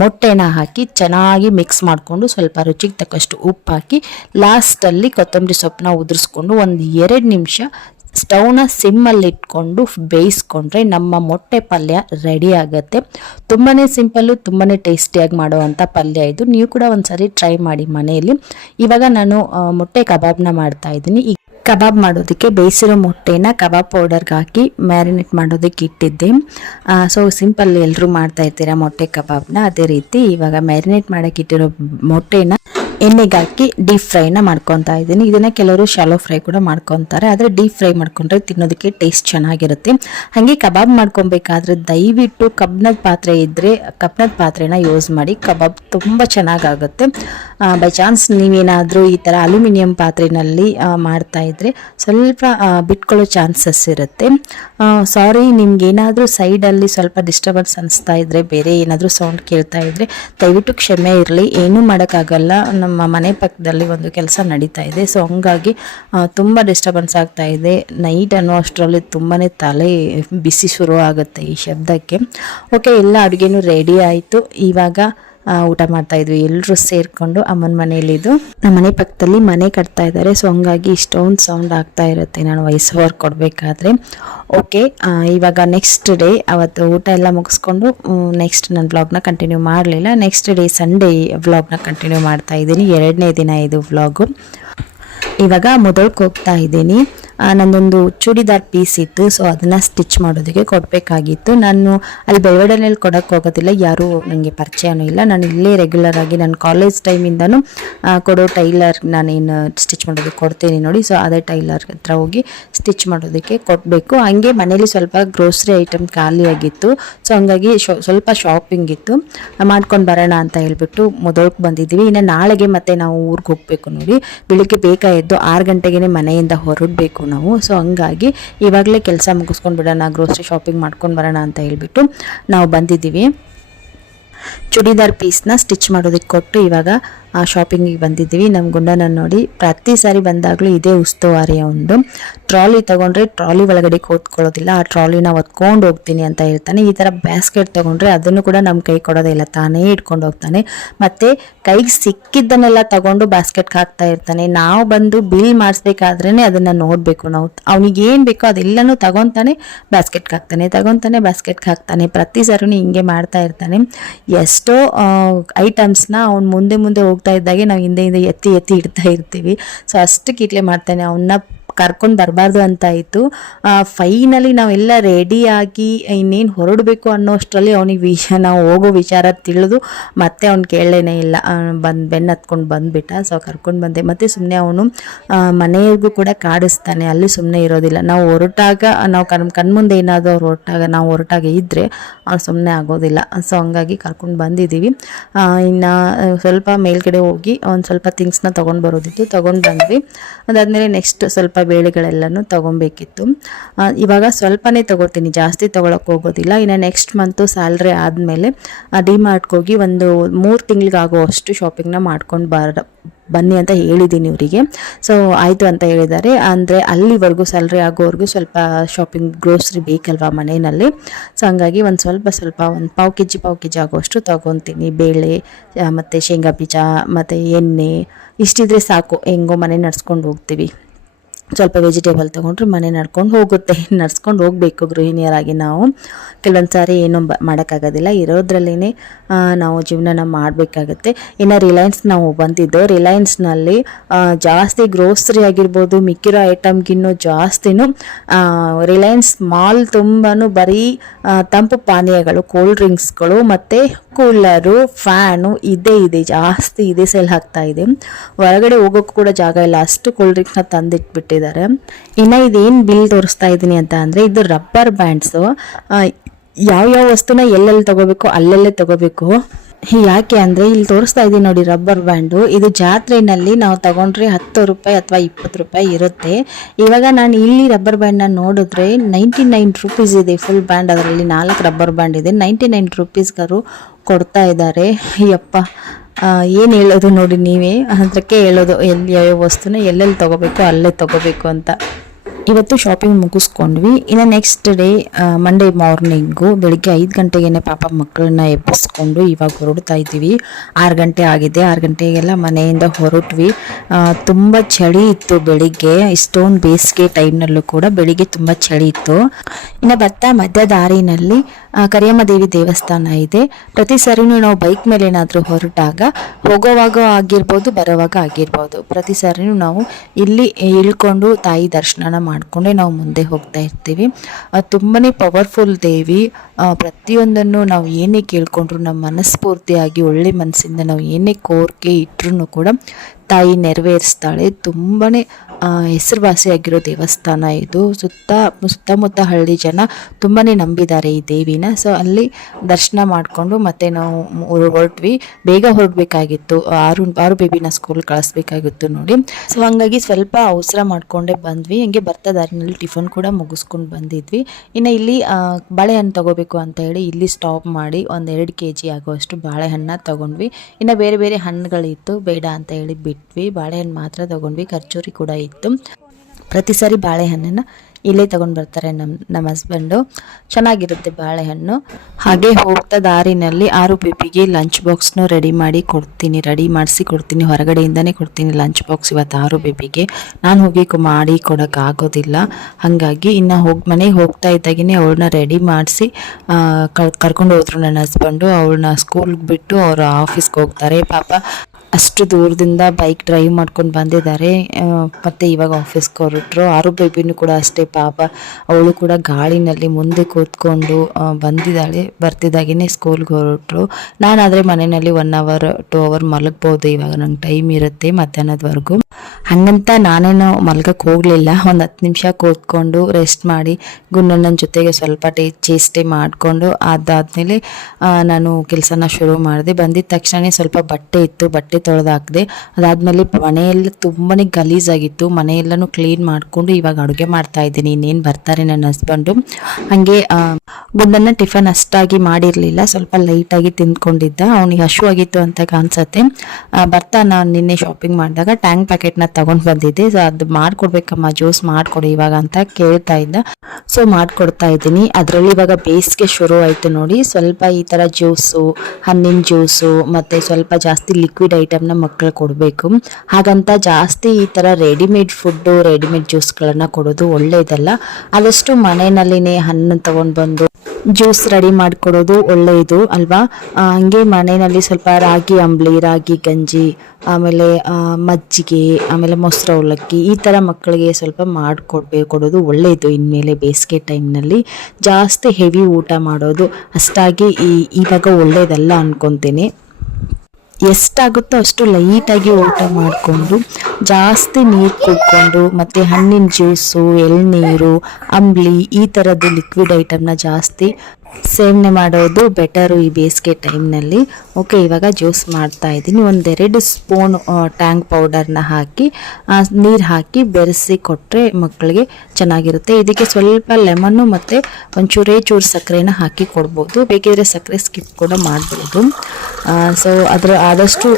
ಮೊಟ್ಟೆನ ಹಾಕಿ ಚೆನ್ನಾಗಿ ಮಿಕ್ಸ್ ಮಾಡಿಕೊಂಡು ಸ್ವಲ್ಪ ರುಚಿಗೆ ತಕ್ಕಷ್ಟು ಉಪ್ಪು ಹಾಕಿ ಲಾಸ್ಟಲ್ಲಿ ಕೊತ್ತಂಬರಿ ಸೊಪ್ಪನ್ನ ಉದುರಿಸ್ಕೊಂಡು ಒಂದು 2 ನಿಮಿಷ ಸ್ಟವ್ನ ಸಿಮ್ಮಲ್ಲಿ ಇಟ್ಕೊಂಡು ಬೇಯಿಸ್ಕೊಂಡ್ರೆ ನಮ್ಮ ಮೊಟ್ಟೆ ಪಲ್ಯ ರೆಡಿ ಆಗುತ್ತೆ. ತುಂಬಾ ಸಿಂಪಲ್ಲು, ತುಂಬಾ ಟೇಸ್ಟಿಯಾಗಿ ಮಾಡುವಂಥ ಪಲ್ಯ ಇದು. ನೀವು ಕೂಡ ಒಂದ್ಸರಿ ಟ್ರೈ ಮಾಡಿ ಮನೆಯಲ್ಲಿ. ಇವಾಗ ನಾನು ಮೊಟ್ಟೆ ಕಬಾಬ್ನ ಮಾಡ್ತಾ ಇದ್ದೀನಿ. ಈ ಕಬಾಬ್ ಮಾಡೋದಕ್ಕೆ ಬೇಯಿಸಿರೋ ಮೊಟ್ಟೆನ ಕಬಾಬ್ ಪೌಡರ್ಗೆ ಹಾಕಿ ಮ್ಯಾರಿನೇಟ್ ಮಾಡೋದಕ್ಕೆ ಇಟ್ಟಿದ್ದೆ. ಸೊ ಸಿಂಪಲ್ ಎಲ್ಲರೂ ಮಾಡ್ತಾ ಇರ್ತೀರಾ ಮೊಟ್ಟೆ ಕಬಾಬ್ನ, ಅದೇ ರೀತಿ ಇವಾಗ ಮ್ಯಾರಿನೇಟ್ ಮಾಡೋಕ್ಕೆ ಇಟ್ಟಿರೋ ಮೊಟ್ಟೆನ ಎಣ್ಣೆಗೆ ಹಾಕಿ ಡೀಪ್ ಫ್ರೈನ ಮಾಡ್ಕೊತಾ ಇದ್ದೀನಿ. ಇದನ್ನು ಕೆಲವರು ಶಾಲೋ ಫ್ರೈ ಕೂಡ ಮಾಡ್ಕೊತಾರೆ, ಆದರೆ ಡೀಪ್ ಫ್ರೈ ಮಾಡ್ಕೊಂಡ್ರೆ ತಿನ್ನೋದಕ್ಕೆ ಟೇಸ್ಟ್ ಚೆನ್ನಾಗಿರುತ್ತೆ. ಹಾಗೆ ಕಬಾಬ್ ಮಾಡ್ಕೊಬೇಕಾದ್ರೆ ದಯವಿಟ್ಟು ಕಬ್ಬಿಣದ ಪಾತ್ರೆ ಇದ್ದರೆ ಕಬ್ಬಿಣದ ಪಾತ್ರೆನ ಯೂಸ್ ಮಾಡಿ, ಕಬಾಬ್ ತುಂಬ ಚೆನ್ನಾಗಾಗುತ್ತೆ. ಬೈ ಚಾನ್ಸ್ ನೀವೇನಾದರೂ ಈ ಥರ ಅಲ್ಯೂಮಿನಿಯಂ ಪಾತ್ರೆಯಲ್ಲಿ ಮಾಡ್ತಾ ಇದ್ರೆ ಸ್ವಲ್ಪ ಬಿಟ್ಕೊಳ್ಳೋ ಚಾನ್ಸಸ್ ಇರುತ್ತೆ. ಸಾರಿ, ನಿಮ್ಗೇನಾದರೂ ಸೈಡಲ್ಲಿ ಸ್ವಲ್ಪ ಡಿಸ್ಟರ್ಬೆನ್ಸ್ ಅನಿಸ್ತಾ ಇದ್ದರೆ, ಬೇರೆ ಏನಾದರೂ ಸೌಂಡ್ ಕೇಳ್ತಾ ಇದ್ದರೆ ದಯವಿಟ್ಟು ಕ್ಷಮೆ ಇರಲಿ. ಏನೂ ಮಾಡೋಕ್ಕಾಗಲ್ಲ, ನಮ್ಮ ಮನೆ ಪಕ್ಕದಲ್ಲಿ ಒಂದು ಕೆಲಸ ನಡೀತಾ ಇದೆ. ಸೊ ಹಂಗಾಗಿ ತುಂಬ ಡಿಸ್ಟರ್ಬೆನ್ಸ್ ಆಗ್ತಾ ಇದೆ. ನೈಟ್ ಅನ್ನೋ ಅಷ್ಟರಲ್ಲಿ ತುಂಬಾ ತಲೆ ಬಿಸಿ ಶುರು ಆಗುತ್ತೆ ಈ ಶಬ್ದಕ್ಕೆ. ಓಕೆ, ಎಲ್ಲ ಅಡುಗೆನೂ ರೆಡಿ ಆಯಿತು. ಇವಾಗ ಊಟ ಮಾಡ್ತಾ ಇದ್ವಿ ಎಲ್ಲರೂ ಸೇರಿಕೊಂಡು. ಅಮ್ಮನ ಮನೇಲಿದ್ದು ನಮ್ಮ ಮನೆ ಪಕ್ಕದಲ್ಲಿ ಮನೆ ಕಟ್ತಾ ಇದ್ದಾರೆ. ಸೊ ಹಂಗಾಗಿ ಇಷ್ಟೊಂದು ಸೌಂಡ್ ಆಗ್ತಾ ಇರುತ್ತೆ ನಾನು ವಾಯ್ಸ್ ಓವರ್ ಕೊಡಬೇಕಾದ್ರೆ. ಓಕೆ, ಇವಾಗ ನೆಕ್ಸ್ಟ್ ಡೇ ಅವತ್ತು ಊಟ ಎಲ್ಲ ಮುಗಿಸ್ಕೊಂಡು ನೆಕ್ಸ್ಟ್ ನನ್ನ ವ್ಲಾಗ್ನ ಕಂಟಿನ್ಯೂ ಮಾಡಲಿಲ್ಲ. ನೆಕ್ಸ್ಟ್ ಡೇ ಸಂಡೇ ವ್ಲಾಗ್ನ ಕಂಟಿನ್ಯೂ ಮಾಡ್ತಾ ಇದ್ದೀನಿ. 2ನೇ ದಿನ ಇದು ವ್ಲಾಗು. ಇವಾಗ ಮೊದಲಕ್ಕೆ ಹೋಗ್ತಾ ಇದ್ದೀನಿ. ನನ್ನೊಂದು ಚೂಡಿದಾರ್ ಪೀಸ್ ಇತ್ತು, ಸೊ ಅದನ್ನು ಸ್ಟಿಚ್ ಮಾಡೋದಕ್ಕೆ ಕೊಡಬೇಕಾಗಿತ್ತು. ನಾನು ಅಲ್ಲಿ ಬೆಳವಡನಲ್ಲಿ ಕೊಡೋಕ್ಕೆ ಹೋಗೋದಿಲ್ಲ, ಯಾರೂ ನನಗೆ ಪರಿಚಯನೂ ಇಲ್ಲ. ನಾನು ಇಲ್ಲೇ ರೆಗ್ಯುಲರ್ ಆಗಿ ನನ್ನ ಕಾಲೇಜ್ ಟೈಮಿಂದನೂ ಕೊಡೋ ಟೈಲರ್ ನಾನೇನು ಸ್ಟಿಚ್ ಮಾಡೋದಕ್ಕೆ ಕೊಡ್ತೀನಿ ನೋಡಿ, ಸೊ ಅದೇ ಟೈಲರ್ ಹತ್ರ ಹೋಗಿ ಸ್ಟಿಚ್ ಮಾಡೋದಕ್ಕೆ ಕೊಡಬೇಕು. ಹಾಗೆ ಮನೇಲಿ ಸ್ವಲ್ಪ ಗ್ರೋಸರಿ ಐಟಮ್ ಖಾಲಿಯಾಗಿತ್ತು, ಸೊ ಹಂಗಾಗಿ ಸ್ವಲ್ಪ ಶಾಪಿಂಗ್ ಇತ್ತು, ಮಾಡ್ಕೊಂಡು ಬರೋಣ ಅಂತ ಹೇಳ್ಬಿಟ್ಟು ಮೊದಲಕ್ಕೆ ಬಂದಿದ್ದೀವಿ. ಇನ್ನು ನಾಳೆಗೆ ಮತ್ತೆ ನಾವು ಊರಿಗೆ ಹೋಗಬೇಕು ನೋಡಿ. ಬೆಳಿಗ್ಗೆ ಬೇಗ ಎದ್ದು 6 ಗಂಟೆಗೆ ಮನೆಯಿಂದ ಹೊರಡಬೇಕು ನಾವು. ಸೊ ಹಂಗಾಗಿ ಇವಾಗಲೇ ಕೆಲಸ ಮುಗಿಸ್ಕೊಂಡು ಬಿಡೋಣ, ಗ್ರೋಸರಿ ಶಾಪಿಂಗ್ ಮಾಡ್ಕೊಂಡು ಬರೋಣ ಅಂತ ಹೇಳ್ಬಿಟ್ಟು ನಾವು ಬಂದಿದ್ದೀವಿ. ಚೂಡಿದಾರ್ ಪೀಸ್ನ ಸ್ಟಿಚ್ ಮಾಡೋದಕ್ಕೆ ಕೊಟ್ಟು ಇವಾಗ ಶಾಪಿಂಗಿಗೆ ಬಂದಿದ್ದೀವಿ. ನಮ್ಮ ಗುಂಡನ ನೋಡಿ ಪ್ರತಿ ಸಾರಿ ಬಂದಾಗಲೂ ಇದೇ ಉಸ್ತುವಾರಿ ಒಂದು. ಟ್ರಾಲಿ ತೊಗೊಂಡ್ರೆ ಟ್ರಾಲಿ ಒಳಗಡೆ ಕೂತ್ಕೊಳ್ಳೋದಿಲ್ಲ, ಆ ಟ್ರಾಲಿನ ಹೊತ್ಕೊಂಡು ಹೋಗ್ತೀನಿ ಅಂತ ಹೇಳ್ತಾನೆ. ಈ ಥರ ಬ್ಯಾಸ್ಕೆಟ್ ತೊಗೊಂಡ್ರೆ ಅದನ್ನು ಕೂಡ ನಮ್ಮ ಕೈ ಕೊಡೋದೇ ಇಲ್ಲ, ತಾನೇ ಇಟ್ಕೊಂಡು ಹೋಗ್ತಾನೆ. ಮತ್ತು ಕೈಗೆ ಸಿಕ್ಕಿದ್ದನ್ನೆಲ್ಲ ತಗೊಂಡು ಬ್ಯಾಸ್ಕೆಟ್ಗೆ ಹಾಕ್ತಾ ಇರ್ತಾನೆ. ನಾವು ಬಂದು ಬಿಲ್ ಮಾಡಿಸ್ಬೇಕಾದ್ರೇ ಅದನ್ನು ನೋಡಬೇಕು ನಾವು. ಅವನಿಗೆ ಏನು ಬೇಕೋ ಅದೆಲ್ಲನೂ ತಗೊತಾನೆ, ಬ್ಯಾಸ್ಕೆಟ್ಗೆ ಹಾಕ್ತಾನೆ, ತಗೊತಾನೆ, ಬ್ಯಾಸ್ಕೆಟ್ಗೆ ಹಾಕ್ತಾನೆ. ಪ್ರತಿ ಸಾರಿನೂ ಹಿಂಗೆ ಮಾಡ್ತಾ ಇರ್ತಾನೆ. ಎಷ್ಟೋ ಐಟಮ್ಸ್ನ ಅವ್ನು ಮುಂದೆ ಮುಂದೆ ಹೋಗ್ತಾ ಇದ್ದಾಗೆ ನಾವು ಹಿಂದೆ ಎತ್ತಿ ಇಡ್ತಾ ಇರ್ತೀವಿ. ಸೊ ಅಷ್ಟು ಕಿಟ್ಲೆ ಮಾಡ್ತಾನೆ. ಅವನ್ನ ಕರ್ಕೊಂಡು ಬರಬಾರ್ದು ಅಂತ ಇತ್ತು. ಫೈನಲಿ ನಾವೆಲ್ಲ ರೆಡಿಯಾಗಿ ಇನ್ನೇನು ಹೊರಡಬೇಕು ಅನ್ನೋಷ್ಟರಲ್ಲಿ ಅವನಿಗೆ ನಾವು ಹೋಗೋ ವಿಚಾರ ತಿಳಿದು ಮತ್ತೆ ಅವ್ನು ಕೇಳಲೇನೇ ಇಲ್ಲ, ಬೆನ್ನು ಹತ್ಕೊಂಡು ಬಂದುಬಿಟ್ಟ. ಸೊ ಕರ್ಕೊಂಡು ಬಂದೆ. ಮತ್ತು ಸುಮ್ಮನೆ ಅವನು ಮನೆಯವ್ರಿಗೂ ಕೂಡ ಕಾಡಿಸ್ತಾನೆ, ಅಲ್ಲಿ ಸುಮ್ಮನೆ ಇರೋದಿಲ್ಲ. ನಾವು ಹೊರಟಾಗ ನಾವು ಕಣ್ಮುಂದೆ ಏನಾದರೂ ಅವ್ರು ನಾವು ಹೊರಟಾಗ ಇದ್ದರೆ ಅವ್ನು ಸುಮ್ಮನೆ ಆಗೋದಿಲ್ಲ. ಸೊ ಹಂಗಾಗಿ ಕರ್ಕೊಂಡು ಬಂದಿದ್ದೀವಿ. ಇನ್ನು ಸ್ವಲ್ಪ ಮೇಲ್ಗಡೆ ಹೋಗಿ ಒಂದು ಸ್ವಲ್ಪ ಥಿಂಗ್ಸ್ನ ತೊಗೊಂಡು ಬರೋದಿತ್ತು, ತೊಗೊಂಡು ಬಂದ್ವಿ. ಅದಾದಮೇಲೆ ನೆಕ್ಸ್ಟ್ ಸ್ವಲ್ಪ ಬೇಳೆಗಳೆಲ್ಲನೂ ತೊಗೊಬೇಕಿತ್ತು. ಇವಾಗ ಸ್ವಲ್ಪನೇ ತೊಗೋತೀನಿ, ಜಾಸ್ತಿ ತೊಗೊಳಕ್ಕೆ ಹೋಗೋದಿಲ್ಲ. ಇನ್ನು ನೆಕ್ಸ್ಟ್ ಮಂತು ಸ್ಯಾಲ್ರಿ ಆದಮೇಲೆ ಡಿಮಾರ್ಟ್ಗೆ ಹೋಗಿ ಒಂದು 3 ತಿಂಗಳಿಗಾಗುವಷ್ಟು ಶಾಪಿಂಗ್ನ ಮಾಡ್ಕೊಂಡು ಬನ್ನಿ ಅಂತ ಹೇಳಿದ್ದೀನಿ ಇವರಿಗೆ. ಸೊ ಆಯಿತು ಅಂತ ಹೇಳಿದ್ದಾರೆ. ಅಂದರೆ ಅಲ್ಲಿವರೆಗೂ ಸ್ಯಾಲ್ರಿ ಆಗೋವರೆಗೂ ಸ್ವಲ್ಪ ಶಾಪಿಂಗ್ ಗ್ರೋಸರಿ ಬೇಕಲ್ವಾ ಮನೆಯಲ್ಲಿ. ಸೊ ಹಂಗಾಗಿ ಒಂದು ಸ್ವಲ್ಪ ಒಂದು ಪಾವು ಕೆ ಜಿ ಆಗುವಷ್ಟು ತೊಗೊತೀನಿ. ಬೇಳೆ ಮತ್ತು ಶೇಂಗಾ ಬೀಜ ಮತ್ತು ಎಣ್ಣೆ ಇಷ್ಟಿದ್ರೆ ಸಾಕು, ಹೆಂಗೋ ಮನೆ ನಡ್ಸ್ಕೊಂಡು ಹೋಗ್ತೀವಿ. ಸ್ವಲ್ಪ ವೆಜಿಟೇಬಲ್ ತೊಗೊಂಡ್ರೆ ಮನೆ ನಡ್ಕೊಂಡು ಹೋಗುತ್ತೆ. ನಡ್ಸ್ಕೊಂಡು ಹೋಗಬೇಕು ಗೃಹಿಣಿಯರಾಗಿ ನಾವು. ಕೆಲವೊಂದು ಸಾರಿ ಏನೂ ಮಾಡೋಕ್ಕಾಗೋದಿಲ್ಲ, ಇರೋದ್ರಲ್ಲೇ ನಾವು ಜೀವನನ ಮಾಡಬೇಕಾಗತ್ತೆ. ಇನ್ನು ರಿಲಯನ್ಸ್ ನಾವು ಬಂದಿದ್ದು, ರಿಲಯನ್ಸ್ನಲ್ಲಿ ಜಾಸ್ತಿ ಗ್ರೋಸರಿ ಆಗಿರ್ಬೋದು, ಮಿಕ್ಕಿರೋ ಐಟಮ್ಗಿನ್ನೂ ಜಾಸ್ತಿನೂ ರಿಲಯನ್ಸ್ ಮಾಲ್ ತುಂಬಾ ಬರೀ ತಂಪು ಪಾನೀಯಗಳು, ಕೋಲ್ಡ್ ಡ್ರಿಂಕ್ಸ್ಗಳು ಮತ್ತು ಕೂಲರು, ಫ್ಯಾನು ಇದೆ ಜಾಸ್ತಿ ಸೇಲ್ ಆಗ್ತಾ ಇದೆ. ಹೊರಗಡೆ ಹೋಗೋಕ್ಕೂ ಕೂಡ ಜಾಗ ಇಲ್ಲ, ಅಷ್ಟು ಕೋಲ್ಡ್ ಡ್ರಿಂಕ್ಸ್ನ ತಂದಿಟ್ಬಿಟ್ಟಿದ್ದಾರೆ. ಇನ್ನು ಇದೇನು ಬಿಲ್ ತೋರಿಸ್ತಾ ಇದ್ದೀನಿ ಅಂತ ಅಂದರೆ, ಇದು ರಬ್ಬರ್ ಬ್ಯಾಂಡ್ಸು. ಯಾವ್ಯಾವ ವಸ್ತುನ ಎಲ್ಲೆಲ್ಲಿ ತೊಗೋಬೇಕು ಅಲ್ಲೆಲ್ಲೇ ತೊಗೋಬೇಕು. ಯಾಕೆ ಅಂದರೆ ಇಲ್ಲಿ ತೋರಿಸ್ತಾ ಇದ್ದೀನಿ ನೋಡಿ, ರಬ್ಬರ್ ಬ್ಯಾಂಡು. ಇದು ಜಾತ್ರೆಯಲ್ಲಿ ನಾವು ತಗೊಂಡ್ರೆ 10 ರೂಪಾಯಿ ಅಥವಾ 20 ರೂಪಾಯಿ ಇರುತ್ತೆ. ಇವಾಗ ನಾನು ಇಲ್ಲಿ ರಬ್ಬರ್ ಬ್ಯಾಂಡ್ನ ನೋಡಿದ್ರೆ 99 ರುಪೀಸ್ ಇದೆ ಫುಲ್ ಬ್ಯಾಂಡ್. ಅದರಲ್ಲಿ 4 ರಬ್ಬರ್ ಬ್ಯಾಂಡ್ ಇದೆ, 99 ರುಪೀಸ್ಗಾರು ಕೊಡ್ತಾ ಇದ್ದಾರೆ. ಯಪ್ಪ, ಏನು ಹೇಳೋದು ನೋಡಿ ನೀವೇ, ಅದಕ್ಕೆ ಹೇಳೋದು ಯಾವ್ಯಾವ ವಸ್ತುನ ಎಲ್ಲೆಲ್ಲಿ ತೊಗೋಬೇಕು ಅಲ್ಲೇ ತೊಗೋಬೇಕು ಅಂತ. ಇವತ್ತು ಶಾಪಿಂಗ್ ಮುಗಿಸ್ಕೊಂಡ್ವಿ. ಇನ್ನು ನೆಕ್ಸ್ಟ್ ಡೇ ಮಂಡೇ ಮಾರ್ನಿಂಗು ಬೆಳಿಗ್ಗೆ 5 ಗಂಟೆಗೇ ಪಾಪ ಮಕ್ಕಳನ್ನ ಎಬ್ಬಿಸ್ಕೊಂಡು ಇವಾಗ ಹೊರಡ್ತಾ ಇದ್ದೀವಿ. 6 ಗಂಟೆ ಆಗಿದೆ. 6 ಗಂಟೆಗೆಲ್ಲ ಮನೆಯಿಂದ ಹೊರಟ್ವಿ. ತುಂಬ ಚಳಿ ಇತ್ತು ಬೆಳಿಗ್ಗೆ, ಇಷ್ಟೊಂದು ಬೇಸಿಗೆ ಟೈಮ್ನಲ್ಲೂ ಕೂಡ ಬೆಳಿಗ್ಗೆ ತುಂಬ ಚಳಿ ಇತ್ತು. ಇನ್ನು ಬರ್ತಾ ಮಧ್ಯ ದಾರಿನಲ್ಲಿ ಕರಿಯಮ್ಮ ದೇವಿ ದೇವಸ್ಥಾನ ಇದೆ. ಪ್ರತಿ ಸರಿನೂ ನಾವು ಬೈಕ್ ಮೇಲೆ ಏನಾದರೂ ಹೊರಟಾಗ, ಹೋಗೋವಾಗ ಆಗಿರ್ಬೋದು ಬರೋವಾಗ ಆಗಿರ್ಬೋದು, ಪ್ರತಿ ಸರಿನೂ ನಾವು ಇಲ್ಲಿ ಇಳ್ಕೊಂಡು ತಾಯಿ ದರ್ಶನ ಮಾಡಿಕೊಂಡೇ ನಾವು ಮುಂದೆ ಹೋಗ್ತಾ ಇರ್ತೀವಿ. ತುಂಬಾ ಪವರ್ಫುಲ್ ದೇವಿ. ಪ್ರತಿಯೊಂದನ್ನು ನಾವು ಏನೇ ಕೇಳ್ಕೊಂಡ್ರು ನಮ್ಮ ಮನಸ್ಫೂರ್ತಿಯಾಗಿ ಒಳ್ಳೆ ಮನಸ್ಸಿಂದ ನಾವು ಏನೇ ಕೋರಿಕೆ ಇಟ್ಟರು ಕೂಡ ತಾಯಿ ನೆರವೇರಿಸ್ತಾಳೆ. ತುಂಬಾ ಹೆಸರುವಾಸಿಯಾಗಿರೋ ದೇವಸ್ಥಾನ ಇದು. ಸುತ್ತಮುತ್ತ ಹಳ್ಳಿ ಜನ ತುಂಬಾ ನಂಬಿದ್ದಾರೆ ಈ ದೇವಿನ. ಸೊ ಅಲ್ಲಿ ದರ್ಶನ ಮಾಡಿಕೊಂಡು ಮತ್ತೆ ನಾವು ಹೊರಟ್ವಿ. ಬೇಗ ಹೊರಡಬೇಕಾಗಿತ್ತು, 6 ಬೇಬಿನ ಸ್ಕೂಲ್ ಕಳಿಸ್ಬೇಕಾಗಿತ್ತು ನೋಡಿ. ಸೊ ಹಂಗಾಗಿ ಸ್ವಲ್ಪ ಅವಸರ ಮಾಡಿಕೊಂಡೇ ಬಂದ್ವಿ. ಹಂಗೆ ಬರ್ತಾ ದಾರಿನಲ್ಲಿ ಟಿಫನ್ ಕೂಡ ಮುಗಿಸ್ಕೊಂಡು ಬಂದಿದ್ವಿ. ಇನ್ನು ಇಲ್ಲಿ ಬಾಳೆಹಣ್ಣು ತೊಗೋಬೇಕು ಅಂತ ಹೇಳಿ ಇಲ್ಲಿ ಸ್ಟಾಪ್ ಮಾಡಿ ಒಂದು 2 kg ಆಗುವಷ್ಟು ಬಾಳೆಹಣ್ಣು ತೊಗೊಂಡ್ವಿ. ಇನ್ನು ಬೇರೆ ಬೇರೆ ಹಣ್ಣುಗಳಿತ್ತು, ಬೇಡ ಅಂತ ಹೇಳಿ ಬಿಟ್ವಿ. ಬಾಳೆಹಣ್ಣು ಮಾತ್ರ ತೊಗೊಂಡ್ವಿ. ಖರ್ಜೂರಿ ಕೂಡ ಇತ್ತು. ಪ್ರತಿ ಸಾರಿ ಬಾಳೆಹಣ್ಣನ್ನು ಇಲ್ಲೇ ತೊಗೊಂಡು ಬರ್ತಾರೆ ನಮ್ಮ ಹಸ್ಬೆಂಡು. ಚೆನ್ನಾಗಿರುತ್ತೆ ಬಾಳೆಹಣ್ಣು. ಹಾಗೆ ಹೋಗ್ತಾ ದಾರಿನಲ್ಲಿ 6 ಬೇಬಿಗೆ ಲಂಚ್ ಬಾಕ್ಸ್ನು ರೆಡಿ ಮಾಡಿಸಿ ಕೊಡ್ತೀನಿ. ಹೊರಗಡೆಯಿಂದನೇ ಕೊಡ್ತೀನಿ ಲಂಚ್ ಬಾಕ್ಸ್ ಇವತ್ತು 6 ಬೇಬಿಗೆ. ನಾನು ಹೋಗಿ ಮಾಡಿ ಕೊಡೋಕ್ಕಾಗೋದಿಲ್ಲ. ಹಾಗಾಗಿ ಇನ್ನು ಮನೆಗೆ ಹೋಗ್ತಾ ಇದ್ದಾಗೇ ಅವಳನ್ನ ರೆಡಿ ಮಾಡಿಸಿ ಕರ್ಕೊಂಡು ಹೋದ್ರು ನನ್ನ ಹಸ್ಬೆಂಡು. ಅವಳನ್ನ ಸ್ಕೂಲ್ಗೆ ಬಿಟ್ಟು ಅವರು ಆಫೀಸ್ಗೆ ಹೋಗ್ತಾರೆ. ಪಾಪ ಅಷ್ಟು ದೂರದಿಂದ ಬೈಕ್ ಡ್ರೈವ್ ಮಾಡ್ಕೊಂಡು ಬಂದಿದ್ದಾರೆ. ಮತ್ತು ಇವಾಗ ಆಫೀಸ್ಗೆ ಹೊರಟ್ರು. 6 ಬೇಬಿನೂ ಕೂಡ ಅಷ್ಟೇ ಪಾಪ, ಅವಳು ಕೂಡ ಗಾಳಿನಲ್ಲಿ ಮುಂದೆ ಕೂತ್ಕೊಂಡು ಬಂದಿದ್ದಾಳೆ. ಬರ್ತಿದ್ದಾಗೇ ಸ್ಕೂಲ್ಗೆ ಹೊರಟ್ರು. ನಾನಾದರೆ ಮನೆಯಲ್ಲಿ 1 ಅವರ್ 2 ಅವರ್ ಮಲಗ್ಬೋದು. ಇವಾಗ ನಂಗೆ ಟೈಮ್ ಇರುತ್ತೆ ಮಧ್ಯಾಹ್ನದವರೆಗೂ. ಹಾಗಂತ ನಾನೇನು ಮಲ್ಗಕ್ಕೆ ಹೋಗಲಿಲ್ಲ. ಒಂದು 10 ನಿಮಿಷ ಕೂತ್ಕೊಂಡು ರೆಸ್ಟ್ ಮಾಡಿ ಗುಂಡಣ್ಣನ ಜೊತೆಗೆ ಸ್ವಲ್ಪ ಚೇಷ್ಟೆ ಮಾಡಿಕೊಂಡು ಅದಾದಮೇಲೆ ನಾನು ಕೆಲಸನ ಶುರು ಮಾಡಿದೆ. ಬಂದಿದ್ದ ತಕ್ಷಣ ಸ್ವಲ್ಪ ಬಟ್ಟೆ ಇತ್ತು, ಬಟ್ಟೆ ತೊಳೆದು ಹಾಕಿದೆ. ಅದಾದಮೇಲೆ ಮನೆಯೆಲ್ಲ ತುಂಬಾ ಗಲೀಜಾಗಿತ್ತು. ಮನೆಯೆಲ್ಲನೂ ಕ್ಲೀನ್ ಮಾಡಿಕೊಂಡು ಇವಾಗ ಅಡುಗೆ ಮಾಡ್ತಾ ಇದ್ದೀನಿ. ಇನ್ನೇನು ಬರ್ತಾರೆ ನನ್ನ ಹಸ್ಬೆಂಡು. ಹಾಗೆ ಗುಂಡನ್ನ ಟಿಫನ್ ಅಷ್ಟಾಗಿ ಮಾಡಿರಲಿಲ್ಲ, ಸ್ವಲ್ಪ ಲೈಟಾಗಿ ತಿಂದ್ಕೊಂಡಿದ್ದ. ಅವನಿಗೆ ಹಶುವಾಗಿತ್ತು ಅಂತ ಕಾಣಿಸುತ್ತೆ. ಬರ್ತಾ ನಾನು ನಿನ್ನೆ ಶಾಪಿಂಗ್ ಮಾಡಿದಾಗ ಟ್ಯಾಂಕ್ ಪ್ಯಾಕೆಟ್ನ ತೊಗೊಂಡು ಬಂದಿದ್ದೆ. ಸೊ ಅದು ಮಾಡಿಕೊಡ್ಬೇಕಮ್ಮ, ಜ್ಯೂಸ್ ಮಾಡಿಕೊಡಿ ಇವಾಗ ಅಂತ ಕೇಳ್ತಾ ಇದ್ದ. ಸೊ ಮಾಡಿಕೊಡ್ತಾ ಇದ್ದೀನಿ. ಅದರಲ್ಲಿ ಇವಾಗ ಬೇಸಿಗೆ ಶುರು ಆಯಿತು ನೋಡಿ. ಸ್ವಲ್ಪ ಈ ಥರ ಜ್ಯೂಸು, ಹಣ್ಣಿನ ಜ್ಯೂಸು ಮತ್ತು ಸ್ವಲ್ಪ ಜಾಸ್ತಿ ಲಿಕ್ವಿಡ್ ಐಟಮ್ನ ಮಕ್ಕಳು ಕೊಡಬೇಕು. ಹಾಗಂತ ಜಾಸ್ತಿ ಈ ಥರ ರೆಡಿಮೇಡ್ ಫುಡ್ಡು, ರೆಡಿಮೇಡ್ ಜ್ಯೂಸ್ಗಳನ್ನು ಕೊಡೋದು ಒಳ್ಳೆಯದಲ್ಲ. ಆದಷ್ಟು ಮನೆಯಲ್ಲಿನೇ ಹಣ್ಣು ತೊಗೊಂಡು ಬಂದು ಜ್ಯೂಸ್ ರೆಡಿ ಮಾಡಿಕೊಡೋದು ಒಳ್ಳೆಯದು ಅಲ್ವಾ. ಹಂಗೆ ಮನೆಯಲ್ಲಿ ಸ್ವಲ್ಪ ರಾಗಿ ಅಂಬ್ಲಿ, ರಾಗಿ ಗಂಜಿ, ಆಮೇಲೆ ಮಜ್ಜಿಗೆ, ಆಮೇಲೆ ಮೊಸರು ಅವಲಕ್ಕಿ ಈ ಥರ ಮಕ್ಕಳಿಗೆ ಸ್ವಲ್ಪ ಕೊಡೋದು ಒಳ್ಳೆಯದು. ಇನ್ಮೇಲೆ ಬೇಸಿಗೆ ಟೈಮ್ನಲ್ಲಿ ಜಾಸ್ತಿ ಹೆವಿ ಊಟ ಮಾಡೋದು ಅಷ್ಟಾಗಿ ಇವಾಗ ಒಳ್ಳೆಯದಲ್ಲ ಅನ್ಕೊತೀನಿ. ಎಷ್ಟಾಗುತ್ತೋ ಅಷ್ಟು ಲೈಟಾಗಿ ಊಟ ಮಾಡಿಕೊಂಡು ಜಾಸ್ತಿ ನೀರು ಕುಡ್ಕೊಂಡು ಮತ್ತು ಹಣ್ಣಿನ ಜ್ಯೂಸು, ಎಳ್ನೀರು, ಅಂಬ್ಲಿ ಈ ಥರದ್ದು ಲಿಕ್ವಿಡ್ ಐಟಮ್ನ ಜಾಸ್ತಿ ಸೇವನೆ ಮಾಡೋದು ಬೆಟರು ಈ ಬೇಸಿಗೆ ಟೈಮ್ನಲ್ಲಿ. ಓಕೆ, ಇವಾಗ ಜ್ಯೂಸ್ ಮಾಡ್ತಾ ಇದ್ದೀನಿ. 1-2 ಸ್ಪೂನ್ ಟ್ಯಾಂಗ್ ಪೌಡರ್ನ ಹಾಕಿ ನೀರು ಹಾಕಿ ಬೆರೆಸಿ ಕೊಟ್ಟರೆ ಮಕ್ಕಳಿಗೆ ಚೆನ್ನಾಗಿರುತ್ತೆ. ಇದಕ್ಕೆ ಸ್ವಲ್ಪ ಲೆಮನ್ನು ಮತ್ತು ಒಂಚೂರು ಸಕ್ಕರೆನ ಹಾಕಿ ಕೊಡ್ಬೋದು. ಬೇಕಿದ್ರೆ ಸಕ್ಕರೆ ಸ್ಕಿಪ್ ಕೂಡ ಮಾಡ್ಬೋದು. ಸೊ ಆದಷ್ಟು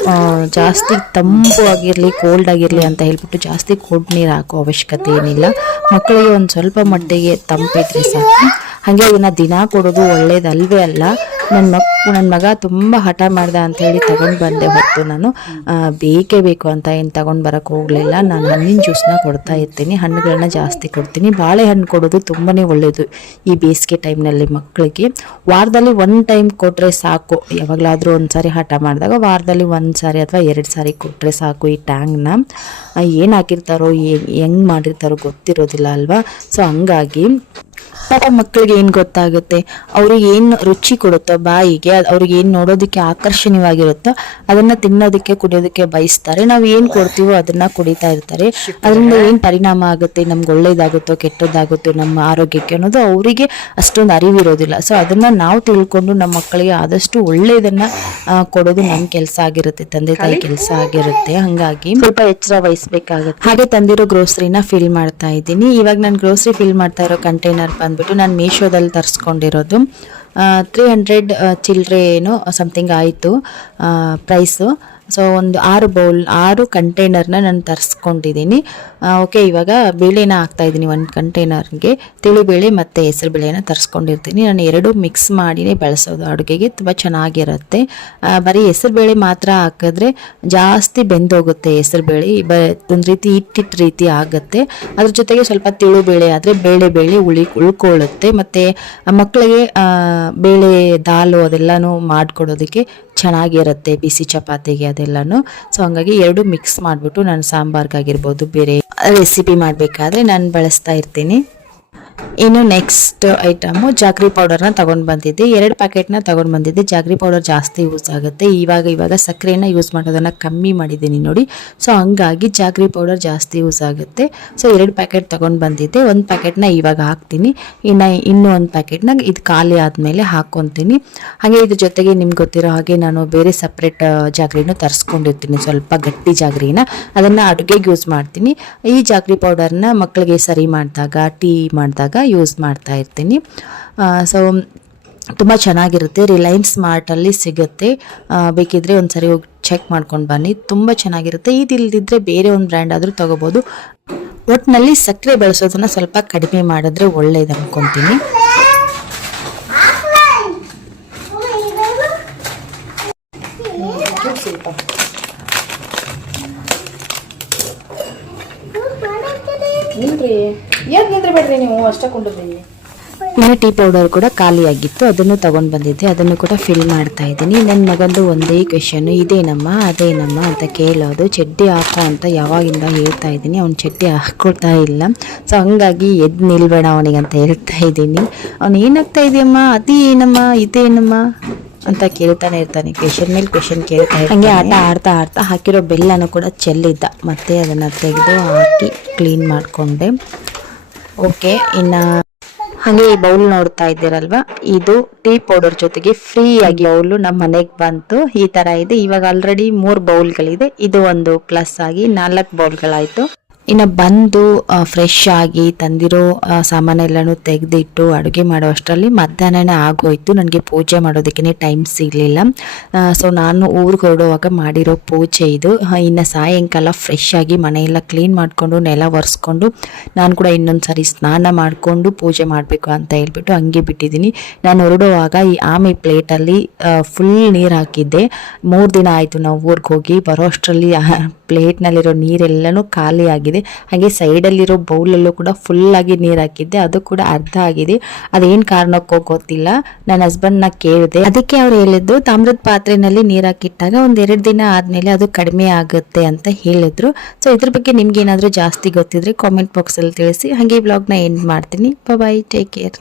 ಜಾಸ್ತಿ ತಂಪು ಆಗಿರಲಿ, ಕೋಲ್ಡ್ ಆಗಿರಲಿ ಅಂತ ಹೇಳ್ಬಿಟ್ಟು ಜಾಸ್ತಿ ಕೋಲ್ಡ್ ನೀರು ಹಾಕೋ ಅವಶ್ಯಕತೆ ಏನಿಲ್ಲ. ಮಕ್ಕಳಿಗೆ ಒಂದು ಸ್ವಲ್ಪ ಮಟ್ಟಿಗೆ ತಂಪಿದ್ರೆ ಸಾಕು. ಹಾಗೆ ಅದನ್ನು ದಿನ ಕೊಡೋದು ಒಳ್ಳೇದಲ್ವೇ ಅಲ್ಲ. ನನ್ನ ಮಗ ತುಂಬ ಹಠ ಮಾಡ್ದ ಅಂಥೇಳಿ ತಗೊಂಡು ಬಂದೆ ಹೊತ್ತು ನಾನು ಬೇಕೇ ಬೇಕು ಅಂತ ಏನು ತಗೊಂಡು ಬರೋಕ್ಕೆ ಹೋಗಲಿಲ್ಲ. ನಾನು ಹಣ್ಣಿನ ಜ್ಯೂಸನ್ನ ಕೊಡ್ತಾ ಇರ್ತೀನಿ, ಹಣ್ಣುಗಳನ್ನ ಜಾಸ್ತಿ ಕೊಡ್ತೀನಿ. ಬಾಳೆಹಣ್ಣು ಕೊಡೋದು ತುಂಬಾ ಒಳ್ಳೆಯದು ಈ ಬೇಸಿಗೆ ಟೈಮ್ನಲ್ಲಿ ಮಕ್ಕಳಿಗೆ. ವಾರದಲ್ಲಿ 1 ಟೈಮ್ ಕೊಟ್ಟರೆ ಸಾಕು. ಯಾವಾಗಲಾದರೂ ಒಂದು ಸಾರಿ ಹಠ ಮಾಡಿದಾಗ ವಾರದಲ್ಲಿ 1 ಸಾರಿ ಅಥವಾ 2 ಸಾರಿ ಕೊಟ್ಟರೆ ಸಾಕು. ಈ ಟ್ಯಾಂಗ್ನ ಏನು ಹಾಕಿರ್ತಾರೋ ಹೆಂಗೆ ಮಾಡಿರ್ತಾರೋ ಗೊತ್ತಿರೋದಿಲ್ಲ ಅಲ್ವಾ. ಸೊ ಹಂಗಾಗಿ ಪಾಪ ಮಕ್ಕಳಿಗೆ ಏನು ಗೊತ್ತಾಗುತ್ತೆ, ಅವ್ರಿಗೆ ಏನು ರುಚಿ ಕೊಡುತ್ತೋ ಬಾಯಿಗೆ, ಅವ್ರಿಗೆ ಏನು ನೋಡೋದಕ್ಕೆ ಆಕರ್ಷಣೀಯವಾಗಿರುತ್ತೋ ಅದನ್ನು ತಿನ್ನೋದಕ್ಕೆ ಕುಡಿಯೋದಕ್ಕೆ ಬಯಸ್ತಾರೆ. ನಾವು ಏನು ಕೊಡ್ತೀವೋ ಅದನ್ನು ಕುಡಿತಾ ಇರ್ತಾರೆ. ಅದರಿಂದ ಏನು ಪರಿಣಾಮ ಆಗುತ್ತೆ, ನಮ್ಗೆ ಒಳ್ಳೇದಾಗುತ್ತೋ ಕೆಟ್ಟದ್ದಾಗುತ್ತೋ ನಮ್ಮ ಆರೋಗ್ಯಕ್ಕೆ ಅನ್ನೋದು ಅವರಿಗೆ ಅಷ್ಟೊಂದು ಅರಿವಿರೋದಿಲ್ಲ. ಸೊ ಅದನ್ನು ನಾವು ತಿಳ್ಕೊಂಡು ನಮ್ಮ ಮಕ್ಕಳಿಗೆ ಆದಷ್ಟು ಒಳ್ಳೆಯದನ್ನು ಕೊಡೋದು ನಮ್ಮ ಕೆಲಸ ಆಗಿರುತ್ತೆ, ತಂದೆ ತಾಯಿ ಕೆಲಸ ಆಗಿರುತ್ತೆ. ಹಾಗಾಗಿ ಸ್ವಲ್ಪ ಎಚ್ಚರ ವಹಿಸ್ಬೇಕಾಗುತ್ತೆ. ಹಾಗೆ ತಂದಿರೋ ಗ್ರೋಸರಿನ ಫಿಲ್ ಮಾಡ್ತಾ ಇದ್ದೀನಿ. ಇವಾಗ ನಾನು ಗ್ರೋಸರಿ ಫಿಲ್ ಮಾಡ್ತಾ ಇರೋ ಕಂಟೈನರ್ ಬಂದ್ಬಿಟ್ಟು ನಾನು ಮೀಶೋದಲ್ಲಿ ತರಿಸ್ಕೊಂಡಿರೋದು. 300 ಚಿಲ್ಲರೆ ಏನೋ ಸಮಥಿಂಗ್ ಆಯಿತು ಪ್ರೈಸು. ಸೊ ಒಂದು 6 ಕಂಟೈನರ್ನ ನಾನು ತರಿಸ್ಕೊಂಡಿದ್ದೀನಿ. ಓಕೆ, ಇವಾಗ ಬೇಳೆನ ಹಾಕ್ತಾಯಿದ್ದೀನಿ. 1 ಕಂಟೈನರ್ಗೆ ತಿಳಿಬೇಳೆ ಮತ್ತು ಹೆಸರುಬೇಳೆನ ತರಿಸ್ಕೊಂಡಿರ್ತೀನಿ. ನಾನು 2 ಮಿಕ್ಸ್ ಮಾಡಿನೇ ಬಳಸೋದು ಅಡುಗೆಗೆ, ತುಂಬ ಚೆನ್ನಾಗಿರುತ್ತೆ. ಬರೀ ಹೆಸರುಬೇಳೆ ಮಾತ್ರ ಹಾಕಿದ್ರೆ ಜಾಸ್ತಿ ಬೆಂದೋಗುತ್ತೆ ಹೆಸರುಬೇಳೆ, ಒಂದು ರೀತಿ ಹಿಟ್ಟಿಟ್ಟು ರೀತಿ ಆಗುತ್ತೆ. ಅದ್ರ ಜೊತೆಗೆ ಸ್ವಲ್ಪ ತಿಳಿಬೇಳೆ ಆದರೆ ಬೇಳೆ ಉಳ್ಕೊಳ್ಳುತ್ತೆ. ಮತ್ತು ಮಕ್ಕಳಿಗೆ ಬೇಳೆ ದಾಲು ಅದೆಲ್ಲನೂ ಮಾಡಿಕೊಡೋದಕ್ಕೆ ಚೆನ್ನಾಗಿರುತ್ತೆ, ಬಿಸಿ ಚಪಾತಿಗೆ ಅದೆಲ್ಲನೂ. ಸೊ ಹಂಗಾಗಿ 2 ಮಿಕ್ಸ್ ಮಾಡಿಬಿಟ್ಟು ನಾನು ಸಾಂಬಾರ್ಗಾಗಿರ್ಬೋದು ಬೇರೆ ರೆಸಿಪಿ ಮಾಡಬೇಕಾದ್ರೆ ನಾನು ಬಳಸ್ತಾ ಇರ್ತೀನಿ. ಇನ್ನು ನೆಕ್ಸ್ಟ್ ಐಟಮು ಜಾಗ್ರಿ ಪೌಡರ್ನ ತೊಗೊಂಡು ಬಂದಿದ್ದೆ. 2 ಪ್ಯಾಕೆಟ್ನ ತೊಗೊಂಡು ಬಂದಿದ್ದೆ. ಜಾಗ್ರಿ ಪೌಡರ್ ಜಾಸ್ತಿ ಯೂಸ್ ಆಗುತ್ತೆ. ಇವಾಗ ಸಕ್ಕರೆನ ಯೂಸ್ ಮಾಡೋದನ್ನು ಕಮ್ಮಿ ಮಾಡಿದ್ದೀನಿ ನೋಡಿ. ಸೊ ಹಂಗಾಗಿ ಜಾಗ್ರಿ ಪೌಡರ್ ಜಾಸ್ತಿ ಯೂಸ್ ಆಗುತ್ತೆ. ಸೊ 2 ಪ್ಯಾಕೆಟ್ ತೊಗೊಂಡು ಬಂದಿದ್ದೆ. 1 ಪ್ಯಾಕೆಟ್ನ ಇವಾಗ ಹಾಕ್ತೀನಿ, ಇನ್ನೂ 1 ಪ್ಯಾಕೆಟ್ನ ಇದು ಖಾಲಿ ಆದಮೇಲೆ ಹಾಕ್ಕೊತೀನಿ. ಹಾಗೆ ಇದ್ರ ಜೊತೆಗೆ ನಿಮ್ಗೆ ಗೊತ್ತಿರೋ ಹಾಗೆ ನಾನು ಬೇರೆ ಸಪ್ರೇಟ್ ಜಾಗ್ರಿನೂ ತರಿಸ್ಕೊಂಡಿರ್ತೀನಿ, ಸ್ವಲ್ಪ ಗಟ್ಟಿ ಜಾಗ್ರಿನ. ಅದನ್ನು ಅಡುಗೆಗೆ ಯೂಸ್ ಮಾಡ್ತೀನಿ. ಈ ಜಾಗ್ರಿ ಪೌಡರ್ನ ಮಕ್ಕಳಿಗೆ ಸರಿ ಮಾಡಿದಾಗ, ಟೀ ಮಾಡಿದಾಗ ಯೂಸ್ ಮಾಡ್ತಾ ಇರ್ತೀನಿ. ಸೊ ತುಂಬ ಚೆನ್ನಾಗಿರುತ್ತೆ. ರಿಲಯನ್ಸ್ ಮಾರ್ಟಲ್ಲಿ ಸಿಗುತ್ತೆ, ಬೇಕಿದ್ರೆ ಒಂದ್ಸರಿ ಹೋಗಿ ಚೆಕ್ ಮಾಡ್ಕೊಂಡು ಬನ್ನಿ, ತುಂಬ ಚೆನ್ನಾಗಿರುತ್ತೆ. ಇದಿಲ್ಲದಿದ್ದರೆ ಬೇರೆ ಒಂದು ಬ್ರ್ಯಾಂಡ್ ಆದರೂ ತೊಗೋಬೋದು. ಒಟ್ಟಿನಲ್ಲಿ ಸಕ್ಕರೆ ಬಳಸೋದನ್ನು ಸ್ವಲ್ಪ ಕಡಿಮೆ ಮಾಡಿದ್ರೆ ಒಳ್ಳೇದು ಅನ್ಕೊತೀನಿ. ಬೇಡ್ರಿ ನೀವು ಅಷ್ಟ ಕೊಂಡಿದ್ದೀನಿ. ಇನ್ನು ಟೀ ಪೌಡರ್ ಕೂಡ ಖಾಲಿಯಾಗಿತ್ತು, ಅದನ್ನು ತೊಗೊಂಡು ಬಂದಿದ್ದೆ. ಅದನ್ನು ಕೂಡ ಫಿಲ್ ಮಾಡ್ತಾ ಇದ್ದೀನಿ. ನನ್ನ ಮಗಂದು ಒಂದೇ ಕ್ವೆಶನ್ನು, ಇದೇನಮ್ಮ ಅದೇನಮ್ಮ ಅಂತ ಕೇಳೋದು. ಚಡ್ಡಿ ಹಾಕೋ ಅಂತ ಯಾವಾಗಿಂದ ಹೇಳ್ತಾ ಇದ್ದೀನಿ, ಅವ್ನು ಚಡ್ಡಿ ಹಾಕ್ಕೊಳ್ತಾ ಇಲ್ಲ. ಸೊ ಹಂಗಾಗಿ ಎದ್ದು ನಿಲ್ಬೇಡ ಅವನಿಗೆ ಅಂತ ಹೇಳ್ತಾ ಇದ್ದೀನಿ. ಅವ್ನು ಏನಾಗ್ತಾ ಇದೆಯಮ್ಮ, ಅದೇನಮ್ಮ ಇದೇನಮ್ಮ ಅಂತ ಕೇಳ್ತಾನೆ ಇರ್ತಾನೆ. ಕ್ವೆಶನ್ ಮೇಲೆ ಕ್ವೆಶನ್ ಕೇಳ್ತಾ ಇರ್ತಾನೆ. ಹಂಗೆ ಆಡ್ತಾ ಹಾಕಿರೋ ಬೆಲ್ಲನೂ ಕೂಡ ಚೆಲ್ಲಿದ್ದ, ಮತ್ತೆ ಅದನ್ನು ತೆಗೆದು ಹಾಕಿ ಕ್ಲೀನ್ ಮಾಡಿಕೊಂಡೆ. ಓಕೆ, ಇನ್ನು ಹಾಗೆ ಈ ಬೌಲ್ ನೋಡ್ತಾ ಇದ್ದೀರಲ್ವಾ, ಇದು ಟೀ ಪೌಡರ್ ಜೊತೆಗೆ ಫ್ರೀ ಆಗಿ ಬೌಲ್ ನಮ್ಮ ಮನೆಗೆ ಬಂತು. ಈ ತರ ಇದೆ. ಇವಾಗ ಆಲ್ರೆಡಿ 3 ಬೌಲ್ಗಳಿದೆ. ಇದು ಒಂದು ಪ್ಲಸ್ ಆಗಿ 4 ಬೌಲ್ಗಳಾಯ್ತು. ಇನ್ನು ಬಂದು ಫ್ರೆಶ್ ಆಗಿ ತಂದಿರೋ ಸಾಮಾನೆಲ್ಲನೂ ತೆಗೆದಿಟ್ಟು ಅಡುಗೆ ಮಾಡೋ ಅಷ್ಟರಲ್ಲಿ ಮಧ್ಯಾಹ್ನನೇ ಆಗೋಯ್ತು. ನನಗೆ ಪೂಜೆ ಮಾಡೋದಕ್ಕೆ ಟೈಮ್ ಸಿಗಲಿಲ್ಲ. ಸೊ ನಾನು ಊರಿಗೆ ಹೊರಡುವಾಗ ಮಾಡಿರೋ ಪೂಜೆ ಇದು. ಇನ್ನು ಸಾಯಂಕಾಲ ಫ್ರೆಶ್ ಆಗಿ ಮನೆಯೆಲ್ಲ ಕ್ಲೀನ್ ಮಾಡಿಕೊಂಡು ನೆಲ ಒರೆಸ್ಕೊಂಡು ನಾನು ಕೂಡ ಇನ್ನೊಂದು ಸಾರಿ ಸ್ನಾನ ಮಾಡಿಕೊಂಡು ಪೂಜೆ ಮಾಡಬೇಕು ಅಂತ ಹೇಳ್ಬಿಟ್ಟು ಹಂಗೆ ಬಿಟ್ಟಿದ್ದೀನಿ. ನಾನು ಹೊರಡುವಾಗ ಈ ಆಮೆ ಪ್ಲೇಟಲ್ಲಿ ಫುಲ್ ನೀರು ಹಾಕಿದ್ದೆ. 3 ದಿನ ಆಯಿತು ನಾವು ಊರಿಗೆ ಹೋಗಿ. ಬರೋ ಅಷ್ಟರಲ್ಲಿ ಪ್ಲೇಟ್ನಲ್ಲಿರೋ ನೀರೆಲ್ಲನೂ ಖಾಲಿ ಆಗಿದೆ. ಹಾಕಿದ್ದೆ. ಹಾಗೆ ಸೈಡಲ್ಲಿರೋ ಬೌಲಲ್ಲೂ ಕೂಡ ಫುಲ್ ಆಗಿ ನೀರು ಹಾಕಿದ್ದೆ, ಅದು ಕೂಡ ಅರ್ಧ ಆಗಿದೆ. ಅದೇನು ಕಾರಣಕ್ಕೋ ಗೊತ್ತಿಲ್ಲ. ನನ್ನ ಹಸ್ಬೆಂಡ್ನ ಕೇಳಿದೆ, ಅದಕ್ಕೆ ಅವ್ರು ಹೇಳಿದ್ದು ತಾಮ್ರದ ಪಾತ್ರೆನಲ್ಲಿ ನೀರು ಹಾಕಿಟ್ಟಾಗ ಒಂದೆರಡು ದಿನ ಆದ್ಮೇಲೆ ಅದು ಕಡಿಮೆ ಆಗುತ್ತೆ ಅಂತ ಹೇಳಿದ್ರು. ಸೊ ಇದ್ರ ಬಗ್ಗೆ ನಿಮ್ಗೆ ಏನಾದರೂ ಜಾಸ್ತಿ ಗೊತ್ತಿದ್ರೆ ಕಾಮೆಂಟ್ ಬಾಕ್ಸಲ್ಲಿ ತಿಳಿಸಿ. ಹಾಗೆ ಬ್ಲಾಗ್ನ ಎಂಡ್ ಮಾಡ್ತೀನಿ. ಬಾಯ್, ಟೇಕ್ ಕೇರ್.